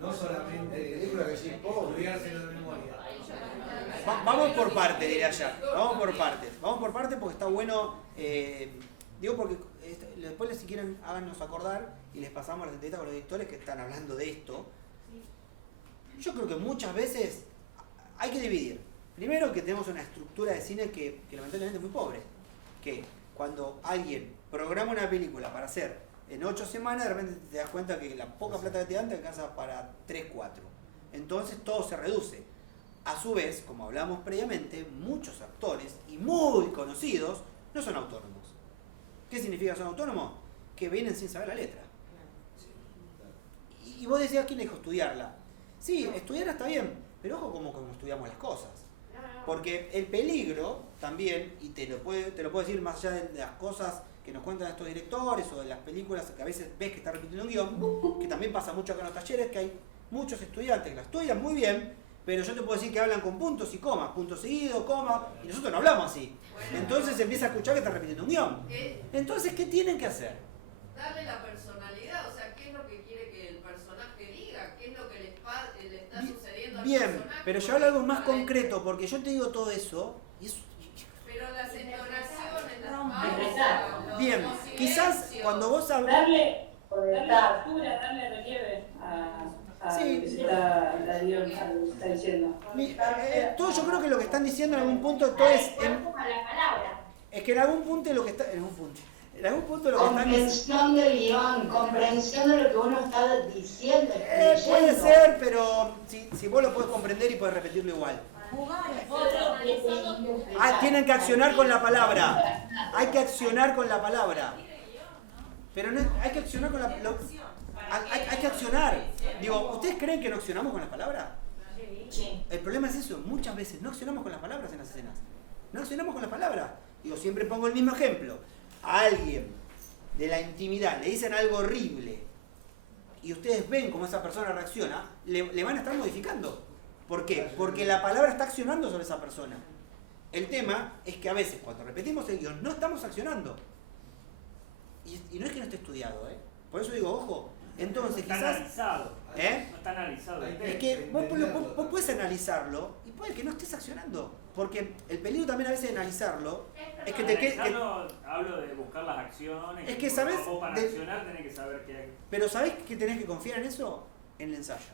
No solamente película que sí, estudiárselo de memoria. Vamos por partes, diría ya. Vamos por partes porque está bueno. Digo porque después si quieren háganos acordar y les pasamos las entrevistas con los directores que están hablando de esto. Yo creo que muchas veces hay que dividir. Primero que tenemos una estructura de cine que lamentablemente es muy pobre. Que cuando alguien programa una película para hacer en 8 semanas, de repente te das cuenta que la poca plata que te dan te alcanza para 3, 4. Entonces todo se reduce. A su vez, como hablamos previamente, muchos actores y muy conocidos no son autónomos. ¿Qué significa son autónomos? Que vienen sin saber la letra. Y vos decías, ¿quién dijo estudiarla? Sí, estudiarla está bien, pero ojo como estudiamos las cosas. Porque el peligro también, y te lo puedo decir más allá de las cosas que nos cuentan estos directores o de las películas que a veces ves que está repitiendo un guión, que también pasa mucho acá en los talleres, que hay muchos estudiantes que la estudian muy bien, pero yo te puedo decir que hablan con puntos y comas, punto seguido, coma, y nosotros no hablamos así. Entonces se empieza a escuchar que está repitiendo un guión. Entonces, ¿qué tienen que hacer? Darle la personalidad, o sea, ¿qué es lo que quiere que el personaje diga? ¿Qué es lo que le está sucediendo al Bien, pero yo hablo algo más concreto, porque yo te digo todo eso, y eso... Pero las entonaciones, las pausas, bien, quizás cuando vos hablas... Darle altura, darle relieve a sí. lo que está diciendo. Todo yo creo que lo que están diciendo en algún punto todo es... Es que en algún punto lo que está... En algún punto lo que están comprensión del guión, comprensión de lo que uno está diciendo. Puede ser, pero si vos lo podés comprender y podés repetirlo igual. Tienen que accionar con la palabra. Hay que accionar con la palabra. Pero no hay que accionar con la hay que accionar. Digo, ¿ustedes creen que no accionamos con las palabras? El problema es eso, muchas veces no accionamos con las palabras en las escenas. No accionamos con las palabras. Digo, siempre pongo el mismo ejemplo. A alguien de la intimidad le dicen algo horrible y ustedes ven cómo esa persona reacciona, le van a estar modificando. ¿Por qué? Porque la palabra está accionando sobre esa persona. El tema es que a veces cuando repetimos el guión no estamos accionando. Y no es que no esté estudiado, por eso digo, ojo. Entonces está quizás... analizado. No está analizado. Es que vos puedes analizarlo y puede que no estés accionando. Porque el peligro también a veces de analizarlo es que te quede... Hablo de buscar las acciones. Es que sabes... Para accionar tenés que saber qué hay. Pero ¿sabés que tenés que confiar en eso? En el ensayo.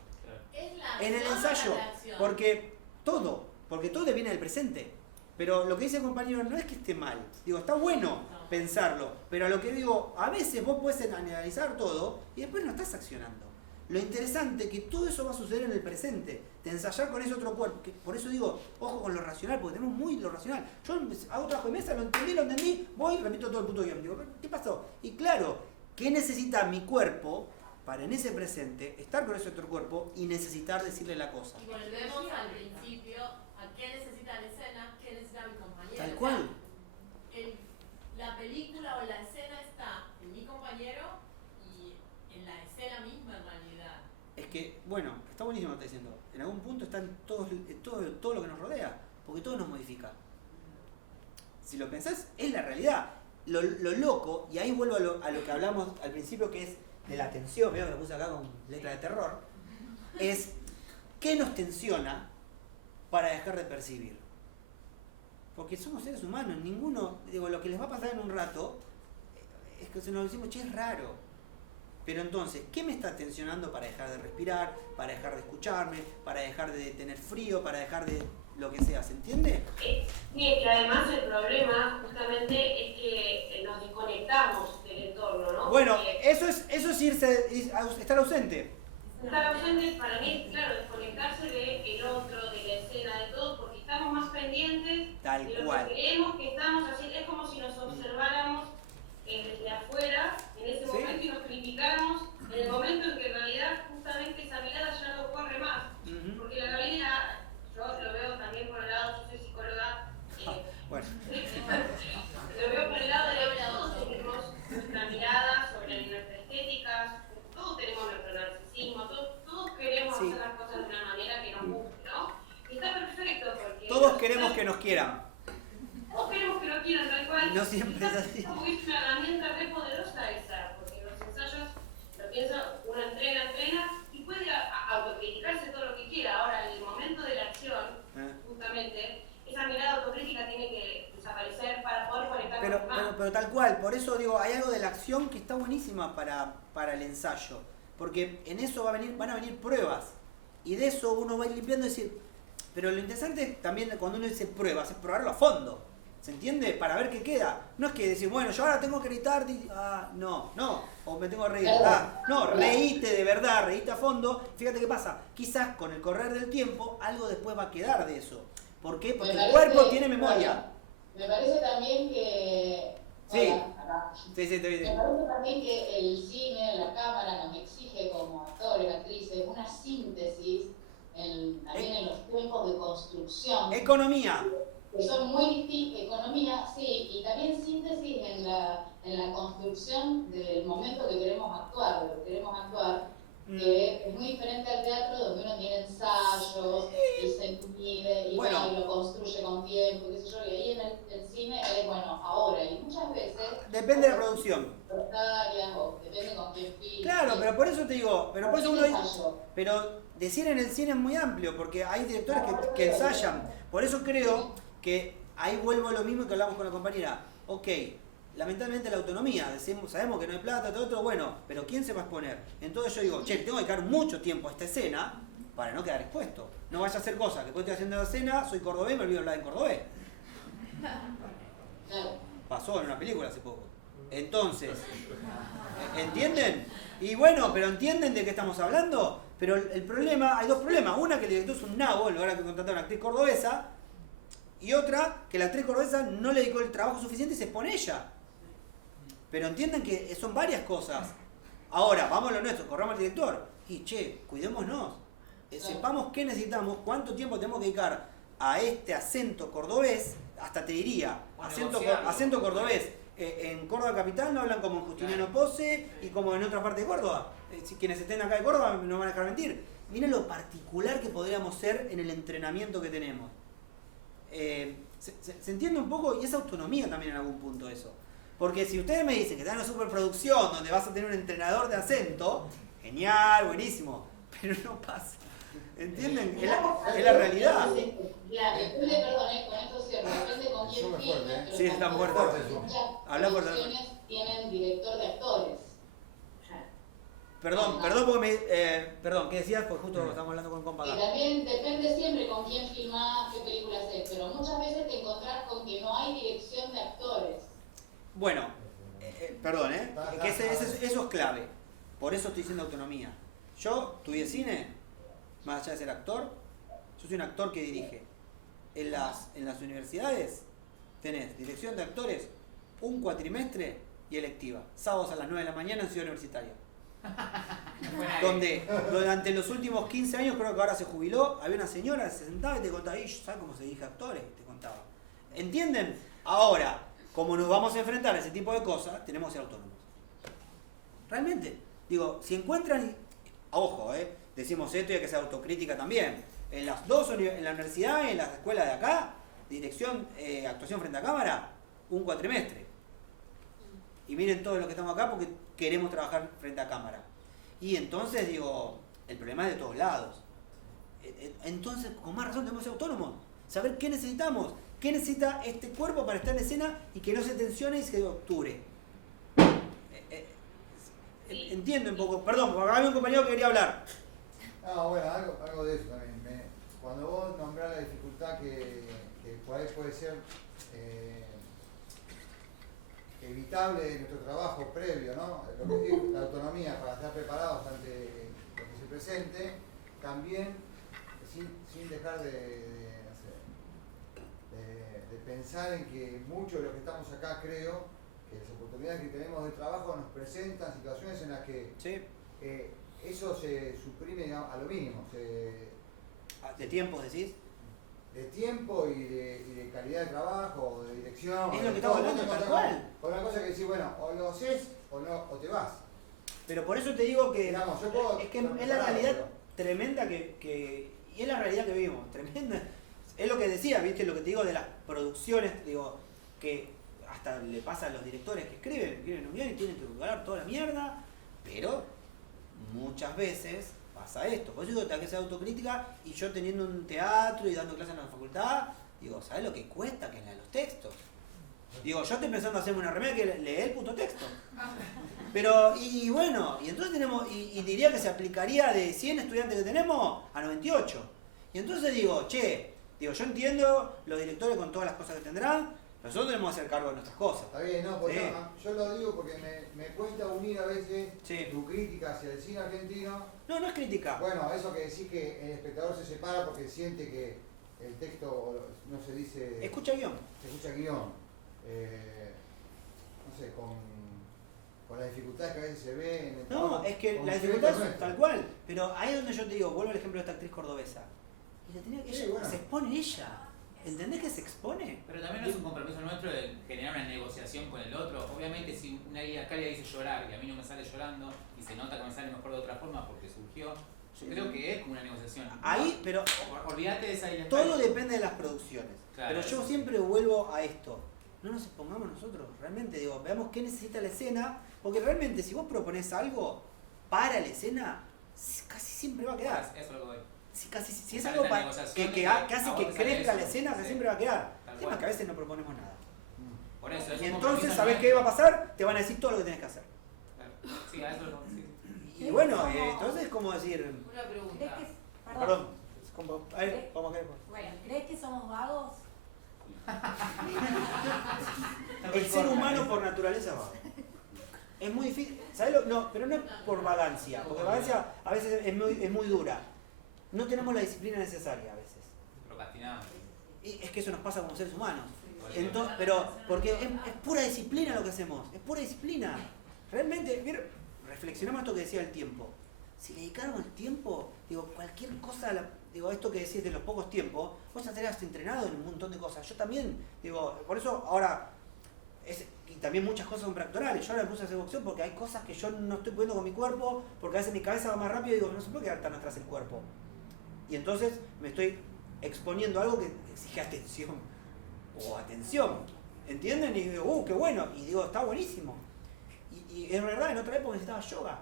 En el acción ensayo. o la acción? Porque todo viene del presente. Pero lo que dice el compañero no es que esté mal. Digo, está bueno pensarlo. Pero a lo que digo, a veces vos podés analizar todo y después no estás accionando. Lo interesante es que todo eso va a suceder en el presente. De ensayar con ese otro cuerpo. Por eso digo, ojo con lo racional, porque tenemos muy lo racional. Yo hago trabajo de mesa, lo entendí, voy y repito todo el puto guión. Digo, ¿qué pasó? Y claro, ¿qué necesita mi cuerpo para en ese presente estar con ese otro cuerpo y necesitar decirle la cosa? Y volvemos al principio, a qué necesita la escena, qué necesita mi compañero. Tal cual. La película o la escena está en mi compañero y en la escena misma en realidad. Es que, bueno, está buenísimo lo que está diciendo. En algún punto está en todo lo que nos rodea, porque todo nos modifica. Si lo pensás, es la realidad. Lo loco, y ahí vuelvo a lo que hablamos al principio, que es de la tensión, veo que lo puse acá con letra de terror, es ¿qué nos tensiona para dejar de percibir? Porque somos seres humanos, ninguno, digo, lo que les va a pasar en un rato es que se nos decimos, che, es raro. Pero entonces, ¿qué me está tensionando para dejar de respirar, para dejar de escucharme, para dejar de tener frío, para dejar de lo que sea? ¿Se entiende? Sí, que además el problema justamente es que nos desconectamos del entorno, ¿no? Bueno, porque eso es estar ausente. estar ausente para mí, claro, desconectarse del otro, de la escena, de todo, porque estamos más pendientes Tal de lo cual. que creemos que estamos haciendo. Es como si nos observáramos desde afuera en ese momento y nos criticáramos en el momento en que en realidad justamente esa mirada ya no corre más. Porque la realidad, yo lo veo también por el lado, yo soy psicóloga, Bueno. lo veo por el lado de que todos tenemos nuestra mirada sobre nuestra estética, todos tenemos nuestro narcisismo, todos queremos hacer las cosas que nos quieran. O queremos que lo quieran tal cual. No siempre es así. Porque es una herramienta re poderosa esa, porque los ensayos, lo pienso, uno entrena y puede autocriticarse todo lo que quiera. Ahora, en el momento de la acción, justamente, esa mirada autocrítica tiene que desaparecer para poder conectar con los demás. Pero tal cual, por eso digo, hay algo de la acción que está buenísima para el ensayo. Porque en eso van a venir pruebas. Y de eso uno va a ir limpiando y decir, pero lo interesante también cuando uno dice pruebas, es probarlo a fondo. ¿Se entiende? Para ver qué queda. No es que decir, bueno, yo ahora tengo que editar, no, o me tengo que reír. No, reíte de verdad, reíte a fondo. Fíjate qué pasa. Quizás con el correr del tiempo, algo después va a quedar de eso. ¿Por qué? Porque el cuerpo tiene memoria. Me parece también que... Sí. Hola, Sí, te me parece también que el cine, la cámara, nos exige como actores, actrices, una síntesis también en los tiempos de construcción. Economía. Que son muy distintos, economía, sí, y también síntesis en la construcción del momento que queremos actuar, de lo que queremos actuar, que es muy diferente al teatro donde uno tiene ensayos y se mide y, bueno, y lo construye con tiempo, qué sé yo, y ahí en el cine es, bueno, ahora, y muchas veces... Depende de la producción. O depende con quién filme. Claro, pero por eso te digo, pero decir en el cine es muy amplio, porque hay directores que ensayan, por eso creo que ahí vuelvo a lo mismo que hablamos con la compañera. Ok, lamentablemente la autonomía, sabemos que no hay plata, todo otro, bueno, pero ¿quién se va a exponer? Entonces yo digo, che, tengo que dedicar mucho tiempo a esta escena para no quedar expuesto. No vaya a hacer cosas, que después estoy haciendo la escena, soy cordobés, me olvido hablar en cordobés. Pasó en una película hace poco. Entonces, ¿entienden? Y bueno, pero ¿entienden de qué estamos hablando? Pero el problema, hay dos problemas. Una, que el director es un nabo, en lugar de contratar a una actriz cordobesa. Y otra, que la actriz cordobesa no le dedicó el trabajo suficiente y se expone ella. Pero entienden que son varias cosas. Ahora, vamos a lo nuestro, corramos al director. Y che, cuidémonos. Sepamos qué necesitamos, cuánto tiempo tenemos que dedicar a este acento cordobés. Hasta te diría, acento cordobés. En Córdoba Capital no hablan como en Justiniano Pose y como en otra parte de Córdoba. Quienes estén acá de Córdoba no van a dejar mentir. Miren lo particular que podríamos ser en el entrenamiento que tenemos. Se entiende un poco, y es autonomía también en algún punto eso. Porque si ustedes me dicen que están en una superproducción donde vas a tener un entrenador de acento, genial, buenísimo, pero no pasa. ¿Entienden? Es la realidad. Depende, perdón, con esto cierro, depende con quién filme, pero sí, está fuerte. Muchas producciones tienen director de actores. Perdón, perdón, ¿qué decías? Pues justo estamos hablando con compa. Y también depende siempre con quién filmás, qué película haces, pero muchas veces te encontrás con que no hay dirección de actores. Bueno, perdón, que eso es clave. Por eso estoy diciendo autonomía. Yo estudié cine, más allá de ser actor, yo soy un actor que dirige. En las universidades tenés dirección de actores, un cuatrimestre y electiva. Sábados a las 9 de la mañana en Ciudad Universitaria. Donde durante los últimos 15 años, creo que ahora se jubiló, había una señora que se sentaba y te contaba, ¿sabes cómo se dirige actores? Te contaba. ¿Entienden? Ahora, como nos vamos a enfrentar a ese tipo de cosas, tenemos que ser autónomos. Realmente. Digo, si encuentran, ojo, decimos esto y hay que ser autocrítica también. En las dos, en la universidad y en las escuelas de acá, dirección, actuación frente a cámara, un cuatrimestre. Y miren todo lo que estamos acá porque queremos trabajar frente a cámara. Y entonces, digo, el problema es de todos lados. Entonces, con más razón tenemos que ser autónomos. Saber qué necesitamos. ¿Qué necesita este cuerpo para estar en escena y que no se tensione y se obture? Entiendo un poco. Perdón, porque acá había un compañero que quería hablar. No, bueno, algo de eso también. Cuando vos nombrás la dificultad que por ahí puede ser evitable de nuestro trabajo previo, ¿no? Lo que es la autonomía para estar preparados ante lo que se presente, también sin dejar de pensar en que mucho de lo que estamos acá, creo, que las oportunidades que tenemos de trabajo nos presentan situaciones en las que eso se suprime a lo mínimo. ¿De tiempo decís? De tiempo y de calidad de trabajo, de dirección. Es lo que estamos hablando, tal cual. Por una cosa que decís, bueno, o lo haces o te vas. Pero por eso te digo que digamos, es la realidad tremenda y es la realidad que vivimos, tremenda. es lo que decía, ¿viste? Lo que te digo de las producciones, digo, que hasta le pasa a los directores que escriben un guión y tienen que ganar toda la mierda, pero muchas veces pasa esto. Por eso digo, hay que ser autocrítica, y yo teniendo un teatro y dando clases en la facultad, digo, ¿sabes lo que cuesta que lean los textos? Digo, yo estoy pensando en hacerme una remera que lee el puto texto. Pero, y bueno, y entonces tenemos, y diría que se aplicaría de 100 estudiantes que tenemos a 98. Y entonces digo, yo entiendo los directores con todas las cosas que tendrán, nosotros tenemos que hacer cargo de nuestras cosas. Está bien, no, porque Sí. yo lo digo porque me cuesta unir a veces tu crítica hacia el cine argentino. No, no es crítica. Bueno, eso que decís que el espectador se separa porque siente que el texto no se dice... Escucha guión. Se escucha guión. No sé, con las dificultades que a veces se ve en el trabajo. No, es que con la el dificultad nuestro. es tal cual. Pero ahí es donde yo te digo, vuelvo al ejemplo de esta actriz cordobesa. Y ella, se expone ella. ¿Entendés que se expone? Pero también no es un compromiso nuestro de generar una negociación con el otro. Obviamente si una guía Calia dice llorar y a mí no me sale llorando y se nota que me sale mejor de otra forma porque surgió, yo creo que es como una negociación. Ahí, pero olvídate de esa idea. todo depende de las producciones. Claro, pero yo eso. siempre vuelvo a esto. No nos expongamos nosotros. Realmente, digo, veamos qué necesita la escena. Porque realmente si vos proponés algo para la escena, casi siempre va a quedar. Eso es lo que voy. Si es algo que hace que crezca la escena, que siempre va a quedar. El tema es que a veces no proponemos nada. Por eso, es Y un entonces, compromiso ¿sabés qué va a pasar? Te van a decir todo lo que tenés que hacer. Sí, a eso lo Y bueno, entonces es como decir... Una pregunta. Perdón. A ver, vamos a ver. Bueno, ¿crees que somos vagos? El ser humano por naturaleza es vago. Es muy difícil. ¿Sabes no, pero no es por vagancia. Porque vagancia a veces es muy dura. No tenemos la disciplina necesaria a veces. Procrastinamos. Y es que eso nos pasa como seres humanos. Entonces, pero porque es pura disciplina lo que hacemos. Es pura disciplina. Realmente, reflexionamos esto que decía el tiempo. Si le dedicáramos el tiempo, digo, cualquier cosa, digo, esto que decís de los pocos tiempos, vos ya estarías entrenado en un montón de cosas. Yo también, digo, por eso ahora, y también muchas cosas son fracturales. Yo ahora me puse a hacer boxeo porque hay cosas que yo no estoy pudiendo con mi cuerpo, porque a veces mi cabeza va más rápido y digo, no se puede quedar tan atrás el cuerpo. Y entonces me estoy exponiendo a algo que exige atención. O atención. ¿Entienden? Y digo, qué bueno. Y digo, está buenísimo. Y es verdad, en otra época necesitaba yoga.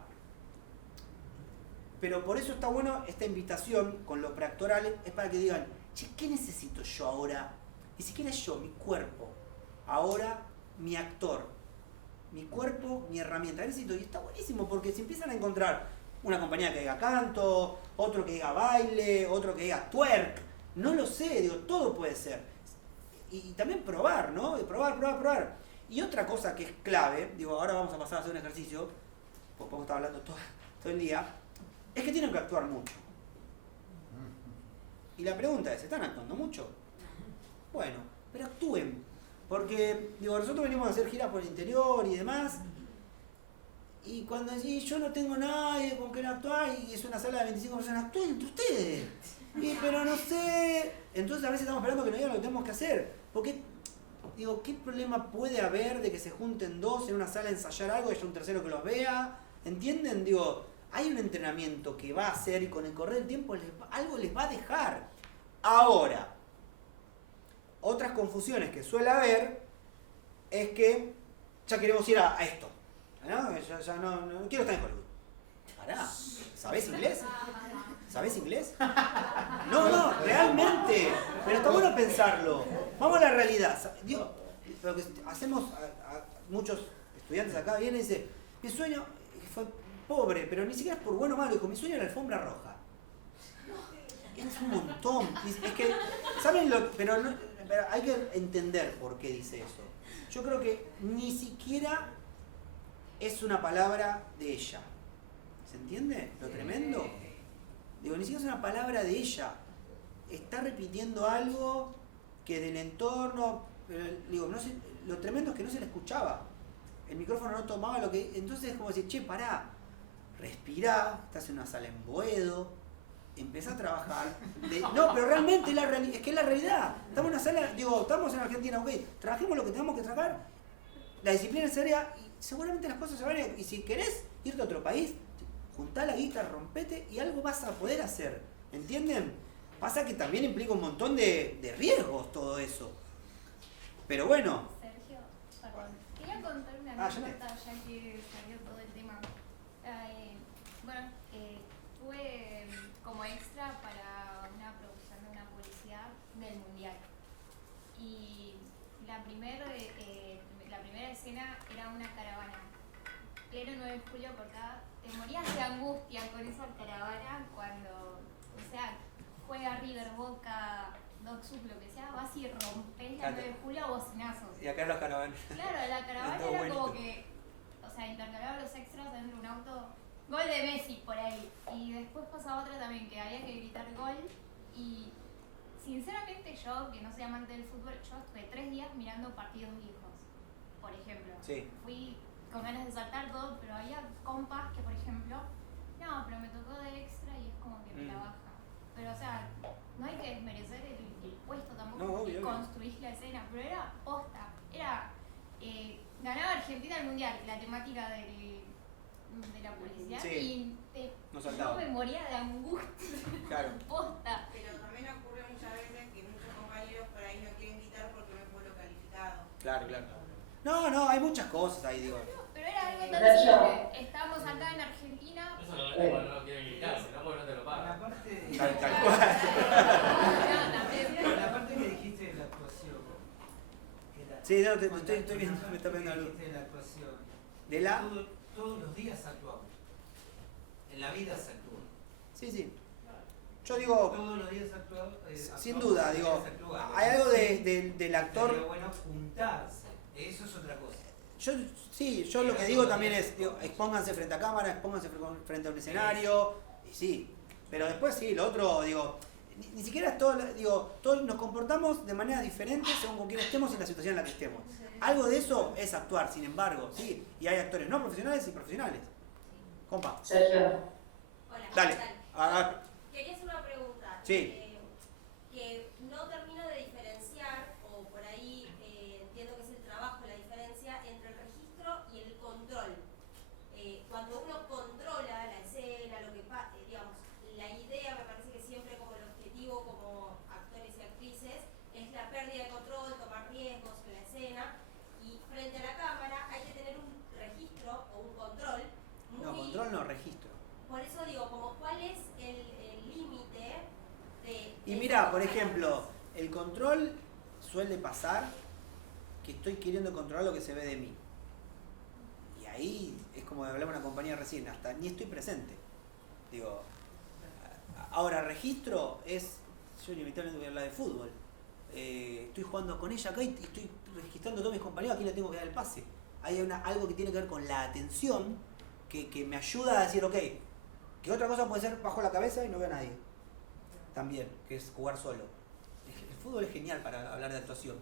Pero por eso está bueno esta invitación con lo preactoral, es para que digan, che, ¿qué necesito yo ahora? Ni siquiera yo, mi cuerpo. Ahora, mi actor. Mi cuerpo, mi herramienta. ¿Qué necesito? Y está buenísimo, porque si empiezan a encontrar una compañía que diga canto, otro que diga baile, otro que diga twerk, no lo sé, digo, todo puede ser. Y también probar, ¿no? Probar. Y otra cosa que es clave, digo, ahora vamos a pasar a hacer un ejercicio, porque podemos estar hablando todo el día, es que tienen que actuar mucho. Y la pregunta es, ¿están actuando mucho? Bueno, pero actúen. Porque, digo, nosotros venimos a hacer giras por el interior y demás, y cuando decís, yo no tengo nadie con quien actuar, y es una sala de 25 personas, actúen entre ustedes. Pero no sé. Entonces a veces estamos esperando que nos digan lo que tenemos que hacer. Porque, digo, ¿qué problema puede haber de que se junten dos en una sala a ensayar algo y haya un tercero que los vea? ¿Entienden? Digo, hay un entrenamiento que va a hacer y con el correr del tiempo algo les va a dejar. Ahora, otras confusiones que suele haber es que ya queremos ir a esto. ¿No? Ya no quiero estar en Hollywood. Pará, ¿sabés inglés? ¿Sabés inglés? No, realmente. Pero está bueno pensarlo. Vamos a la realidad. Digo, lo que hacemos, muchos estudiantes acá vienen y dicen, mi sueño fue pobre, pero ni siquiera es por bueno o malo. Dijo, mi sueño era la alfombra roja. Es un montón. Es que, ¿saben lo? Pero hay que entender por qué dice eso. Yo creo que ni siquiera es una palabra de ella. ¿Se entiende lo tremendo? Digo, ni siquiera es una palabra de ella. Está repitiendo algo que del entorno... Digo, no sé, lo tremendo es que no se le escuchaba. El micrófono no tomaba lo que... Entonces es como decir, che, pará, respirá, estás en una sala en Boedo, empezá a trabajar. No, pero realmente es que es la realidad. Estamos en una sala, digo, estamos en Argentina, ok, trabajemos lo que tenemos que trabajar, la disciplina es seria y seguramente las cosas se van a ir. Y si querés irte a otro país, juntá la guita, rompete y algo vas a poder hacer. ¿Entienden? Pasa que también implica un montón de riesgos todo eso. Pero bueno. Sergio, perdón. Quería contar una anécdota ya que salió todo el tema. Fue como extra para una producción de una publicidad del Mundial. Y la primera escena era una caravana. Pleno 9 de julio, porque te morías de angustia con esa caravana cuando, o sea, juega River, Boca, Doxus, lo que sea, vas y rompes la 9 de julio a bocinazos. Y acá los caravanas. Claro, la caravana era como que, o sea, intercalaban los extras dentro de un auto. Gol de Messi por ahí. Y después pasaba otra también, que había que gritar gol. Y sinceramente yo, que no soy amante del fútbol, yo estuve 3 días mirando partidos viejos, por ejemplo. Sí. Fui con ganas de saltar todo, pero había compas que, por ejemplo, no, pero me tocó de extra y es como que me la baja. Pero, o sea, no hay que desmerecer el puesto tampoco, No, porque obvio. construís la escena, pero era posta. Era, ganaba Argentina el Mundial, la temática de la publicidad, Sí. y No yo saltaba. me moría de angustia. Claro. Posta. Pero también ocurre muchas veces que muchos compañeros por ahí no quieren gritar porque no es pueblo calificado. Claro, claro. No, hay muchas cosas ahí, digo. Pero era algo tan simple. Estábamos acá en Argentina. Eso no lo quieren gritar, sino porque no te lo pagan. La parte, Tal cual. la parte que dijiste de la actuación. Sí, no, estoy viendo, me está poniendo algo. De la actuación. De la. Todos los días actuamos. En la vida se actúa. Sí. Yo digo. Todos los días actuamos. Sin duda, digo. Hay algo del actor. Pero bueno, juntarse. Eso es otra cosa. Yo lo que digo también es, digo, expónganse frente a cámara, expónganse frente a un escenario, y sí. Pero después sí, lo otro, digo, ni siquiera es todo, digo, todos nos comportamos de manera diferente según con quién estemos y la situación en la que estemos. Algo de eso es actuar, sin embargo, sí. Y hay actores no profesionales y profesionales. Compa. Sergio. Hola. Dale. Quería hacer una pregunta. Sí. Que no termino de diferenciar, o por ahí entiendo que es el trabajo la diferencia entre el registro y el control. Cuando uno controla la escena, lo que digamos, la idea me parece que siempre como el objetivo como actores y actrices es la pérdida de control, tomar riesgos en la escena, y frente a la cámara hay que tener un registro o un control. No, control no, registro. Por eso digo, como cuál es el límite de... Y mira, por ejemplo, el control suele pasar que estoy queriendo controlar lo que se ve de mí. Y ahí es como hablaba una compañía recién, hasta ni estoy presente. Digo, ahora registro es, yo inevitablemente voy a hablar de fútbol. Estoy jugando con ella acá y estoy registrando a todos mis compañeros, aquí le tengo que dar el pase. Hay algo que tiene que ver con la atención que me ayuda a decir, ok, que otra cosa puede ser bajo la cabeza y no veo a nadie. También, que es jugar solo. El fútbol es genial para hablar de actuación.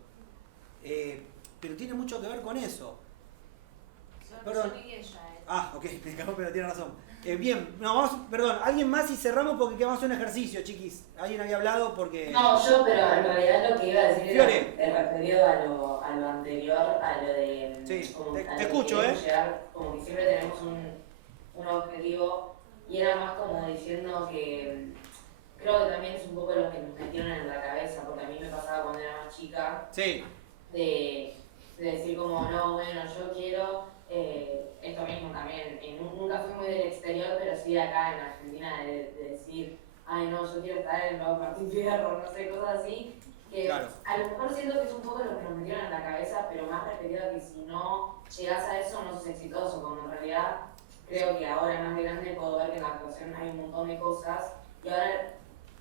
Pero tiene mucho que ver con eso. Perdón. Ok, me cagó, pero tiene razón. Bien, no, perdón, alguien más y cerramos porque queremos hacer un ejercicio, chiquis. Alguien había hablado porque... No, yo, pero en realidad lo que iba a decir Fiore. era referido a lo anterior, a lo de... Sí, como, te escucho, llegar, como que siempre tenemos un objetivo, y era más como diciendo que creo que también es un poco lo que nos metieron en la cabeza, porque a mí me pasaba cuando era más chica, sí. de decir como, no, bueno, yo quiero... esto mismo también, nunca fui muy del exterior, pero sí acá en Argentina, de decir, ay no, yo quiero estar en el nuevo Martín Fierro, no sé, cosas así, que claro. A lo mejor siento que es un poco lo que nos metieron en la cabeza, pero más referido a que si no llegas a eso no sos exitoso, como en realidad creo que ahora más de grande puedo ver que en la actuación hay un montón de cosas, y ahora,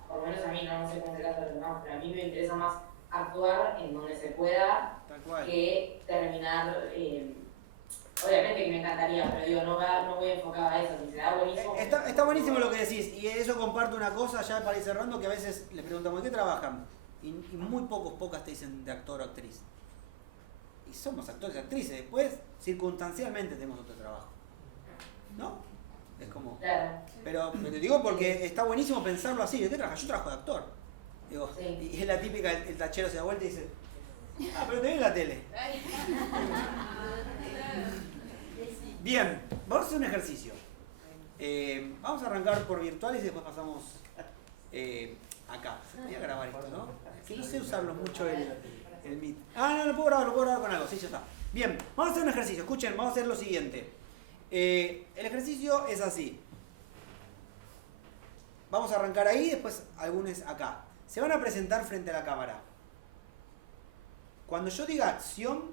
por lo menos a mí, no sé cómo será a los demás, pero a mí me interesa más actuar en donde se pueda que terminar... obviamente que me encantaría, pero digo, no voy enfocado a eso, si se da buenísimo. Está buenísimo lo que decís, y eso comparto una cosa ya para ir cerrando, que a veces les preguntamos, ¿de qué trabajan? Y muy pocas te dicen de actor o actriz. Y somos actores y actrices, después circunstancialmente tenemos otro trabajo. ¿No? Es como... Claro. Pero te digo porque está buenísimo pensarlo así, ¿de qué trabajas? Yo trabajo de actor. Digo, sí. Y es la típica, el tachero se da vuelta y dice, ah, pero te vi en la tele. Bien, vamos a hacer un ejercicio. Vamos a arrancar por virtuales y después pasamos acá. Voy a grabar esto, ¿no? Que no sé usarlo mucho el Meet. No, lo puedo grabar con algo, sí, ya está. Bien, vamos a hacer un ejercicio. Escuchen, vamos a hacer lo siguiente. El ejercicio es así. Vamos a arrancar ahí, después algunos acá. Se van a presentar frente a la cámara. Cuando yo diga acción,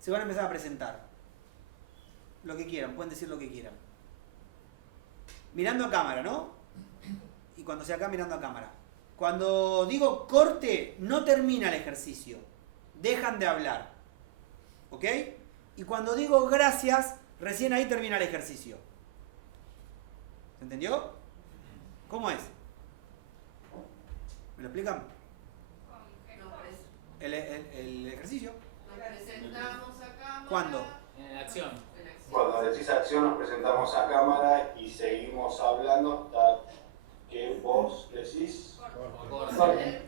se van a empezar a presentar. Lo que quieran, pueden decir lo que quieran. Mirando a cámara, ¿no? Y cuando sea acá, mirando a cámara. Cuando digo corte, no termina el ejercicio. Dejan de hablar. ¿Ok? Y cuando digo gracias, recién ahí termina el ejercicio. ¿Se entendió? ¿Cómo es? ¿Me lo explican? El ejercicio. Nos presentamos a cámara. ¿Cuándo? En acción. Cuando decís acción nos presentamos a cámara y seguimos hablando hasta que vos decís corte.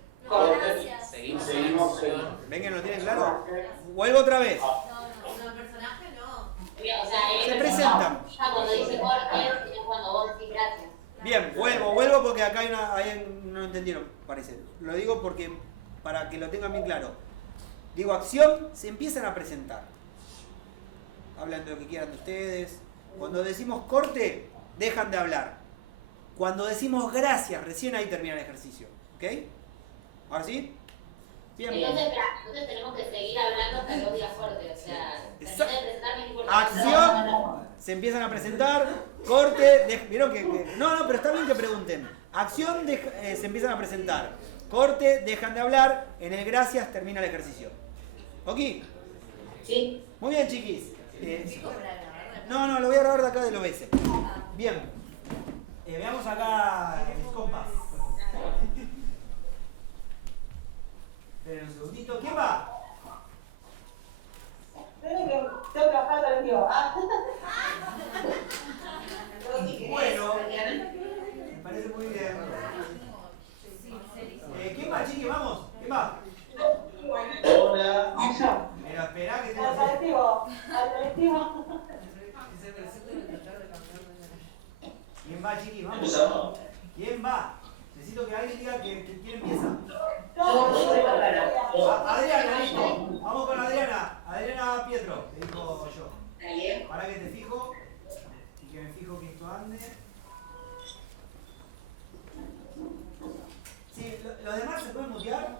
Seguimos. Vengan, ¿lo tienen claro? Vuelvo otra vez. No, el personaje no. Se presentan. Cuando dice corte, es cuando vos decís gracias. Bien, vuelvo porque acá no entendieron, parece. Lo digo porque para que lo tengan bien claro. Digo acción, se empiezan a presentar. Hablan de lo que quieran de ustedes. Cuando decimos corte, dejan de hablar. Cuando decimos gracias, recién ahí termina el ejercicio. ¿Ok? ¿Ahora sí? Bien. Entonces tenemos que seguir hablando hasta que vos digas corte. O sea, terminé de presentarme y corte. Acción, se empiezan a presentar. Corte, ¿vieron que? No, pero está bien que pregunten. Acción, se empiezan a presentar. Corte, dejan de hablar. En el gracias termina el ejercicio. ¿Ok? Sí. Muy bien, chiquis. No, lo voy a grabar de acá del OBS. Bien. Veamos acá mis compas. Esperen un segundito. ¿Quién va? Tengo que bajar al mío. Bueno, me parece muy bien. ¿Quién va, chiqui? Vamos. ¿Quién va? Hola. Pero espera que te Al colectivo. ¿Quién va, chiqui? Vamos. ¿Quién va? Necesito que alguien diga quién empieza. Adriana, listo. Vamos con Adriana. Adriana Pietro, le digo yo. Para que te fijo. Y que me fijo que esto ande. Sí, ¿los demás se pueden mutear?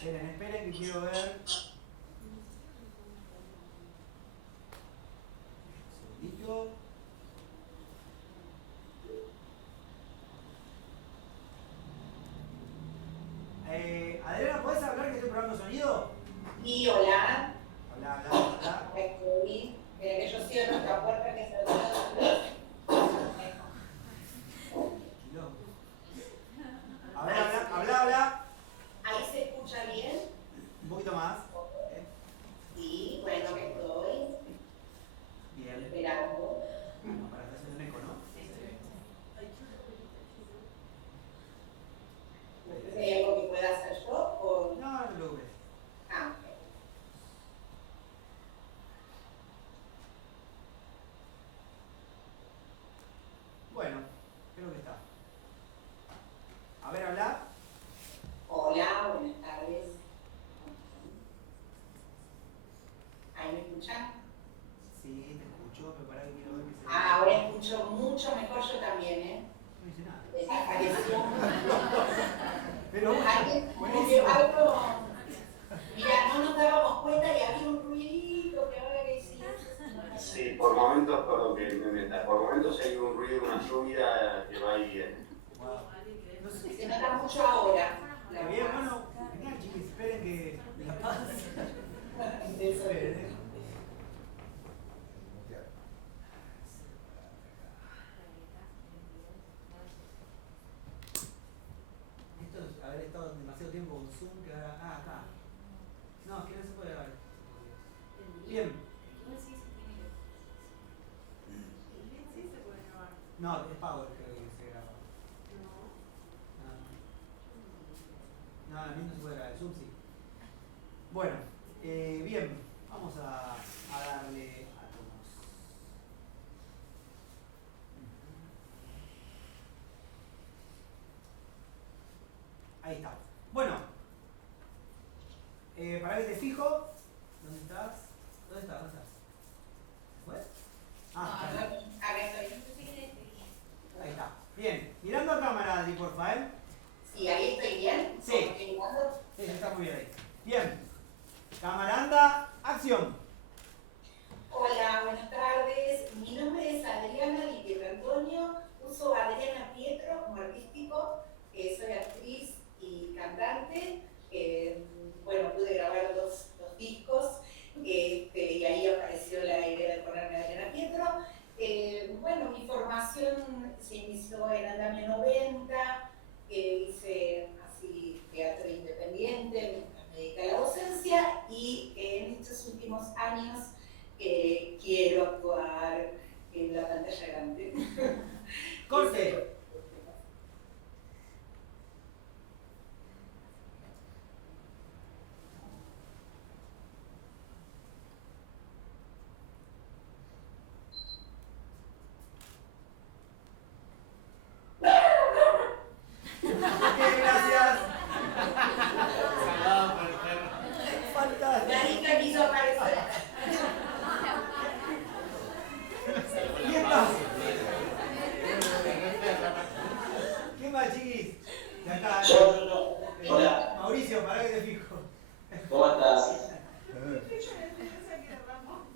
Esperen que quiero ver. Un segundito. Adriana, ¿puedes hablar que estoy probando sonido? Y hola. Hola. Estoy. Que yo cierro esta puerta que se Habla. ¿Ahí se escucha bien? Un poquito más. Sí, bueno, que estoy Bien. esperando. No, para estar haciendo un eco, ¿no? No sé si hay algo que pueda hacer yo o... No, no te preocupes. Ok. Bueno, creo que está. A ver, habla. Hola, buenas tardes. ¿Ahí me escuchan? Sí, te escucho, pero para que quiero ver que se... Ahora escucho mucho mejor yo también, ¿eh? No dice nada. Desapareció. Pero algo... Mira, no nos dábamos cuenta y había un ruidito que ahora que sí. Sí, por momentos, perdón que me meta, por momentos hay un ruido, una lluvia que va y viene. Se nota mucho ahora. Está bien, bueno, vengan chiquis, esperen que la paz. Esperen, Esto es haber estado demasiado tiempo con Zoom que ahora. Acá. No, es que no se puede grabar. Bien. No, es Power creo que se graba. No, el mío no se puede grabar, el Zoom sí. Bueno, bien, vamos a darle a todos. dramático, soy actriz y cantante. Bueno, pude grabar dos discos y ahí apareció la idea de ponerme a Adriana Pietro. Bueno, mi formación se inició en Andamio 90, hice así teatro independiente mientras me dediqué a la docencia y en estos últimos años quiero actuar en la pantalla grande. Corte. Gracias. Salvado por el perro. Fantástico. Marita quiso aparecer. ¿Quién más? ¿Quién más, chiquis? De acá. Hola. Mauricio, para que te fijo. ¿Cómo estás?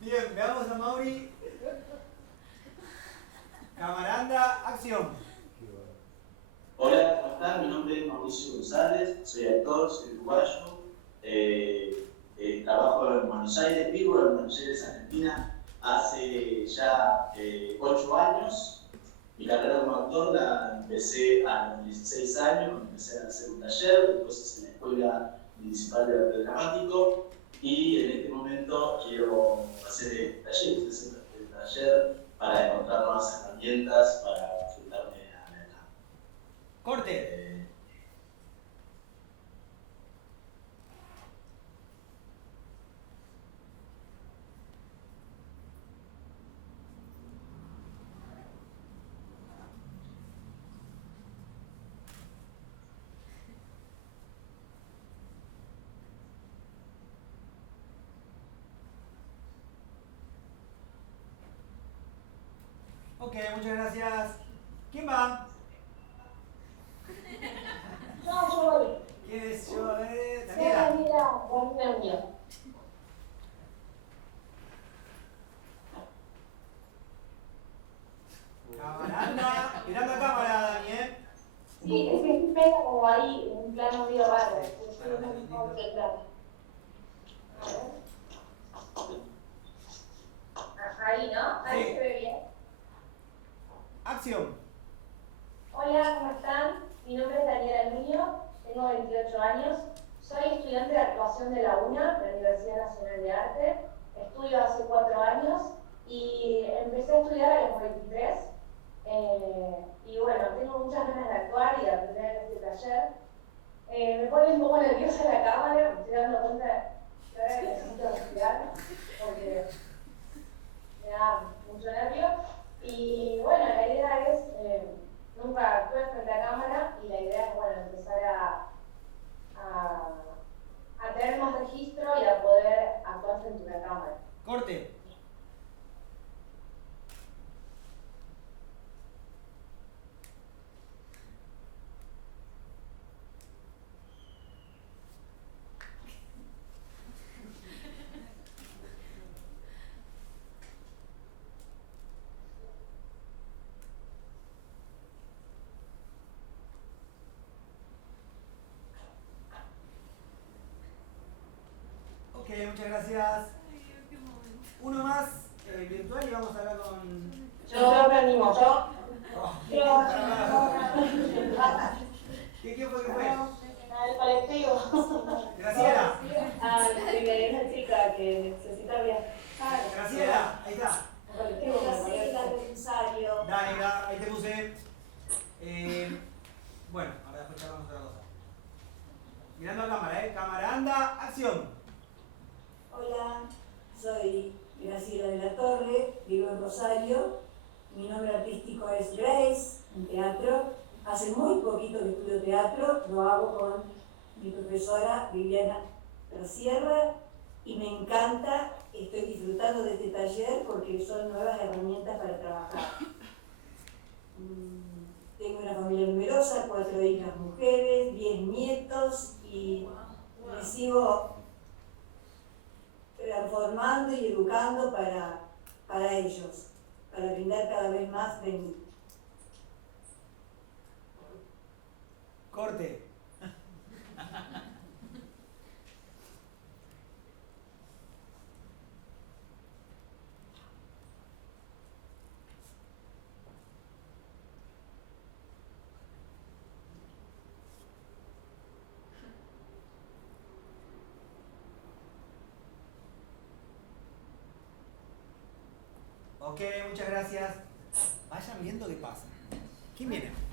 Bien, veamos a Mauri. Camaranda, acción. Hola, ¿cómo están? Mi nombre es Mauricio González, soy actor, soy uruguayo, trabajo en Buenos Aires, vivo en Buenos Aires, Argentina, hace ya 8 años. Mi carrera como actor la empecé a los 16 años, cuando empecé a hacer un taller, después hice la Escuela Municipal de Arte Dramático y en este momento quiero hacer el taller para encontrar nuevas herramientas para enfrentarme a la edad. Corte. Ok, muchas gracias. ¿Quién va? No, yo voy. ¿Quién es yo? Sí, Daniela. Daniela mía. Camaranda. Mirando a cámara, Daniel. Sí, es que pega como ahí, en un plano medio raro. Ahí, ¿no? Ahí Sí. se ve bien. Acción. Hola, ¿cómo están? Mi nombre es Daniela Nuño, tengo 28 años, soy estudiante de actuación de la UNA, de la Universidad Nacional de Arte, estudio hace 4 años y empecé a estudiar a los 23 y bueno, tengo muchas ganas de actuar y de aprender en este taller. Me pone un poco nerviosa la cámara, me estoy dando cuenta que ahora necesito respirar porque me da mucho nervio y bueno, la idea es nunca actué frente a cámara y la idea es bueno, empezar a tener más registro y a poder actuar frente a una cámara. Corte. Ok, muchas gracias. Uno más virtual y vamos a hablar con... Yo me animo, yo. ¿Quién fue que fue? Al colectivo. Graciela. Que es una chica que necesita viajar. Graciela, ahí está. Colectivo. Graciela Rosario. Dale, ahí te puse. Bueno, ahora después charlamos otra cosa. Mirando a cámara, cámara, anda, acción. Hola, soy Graciela de la Torre, vivo en Rosario. Mi nombre artístico es Grace, en teatro. Hace muy poquito que estudio teatro, lo hago con mi profesora Viviana Sierra y me encanta, estoy disfrutando de este taller porque son nuevas herramientas para trabajar. Tengo una familia numerosa, 4 hijas mujeres, 10 nietos y me sigo transformando y educando para ellos, para brindar cada vez más de mí. Corte. Ok, muchas gracias. Vayan viendo qué pasa. ¿Quién viene?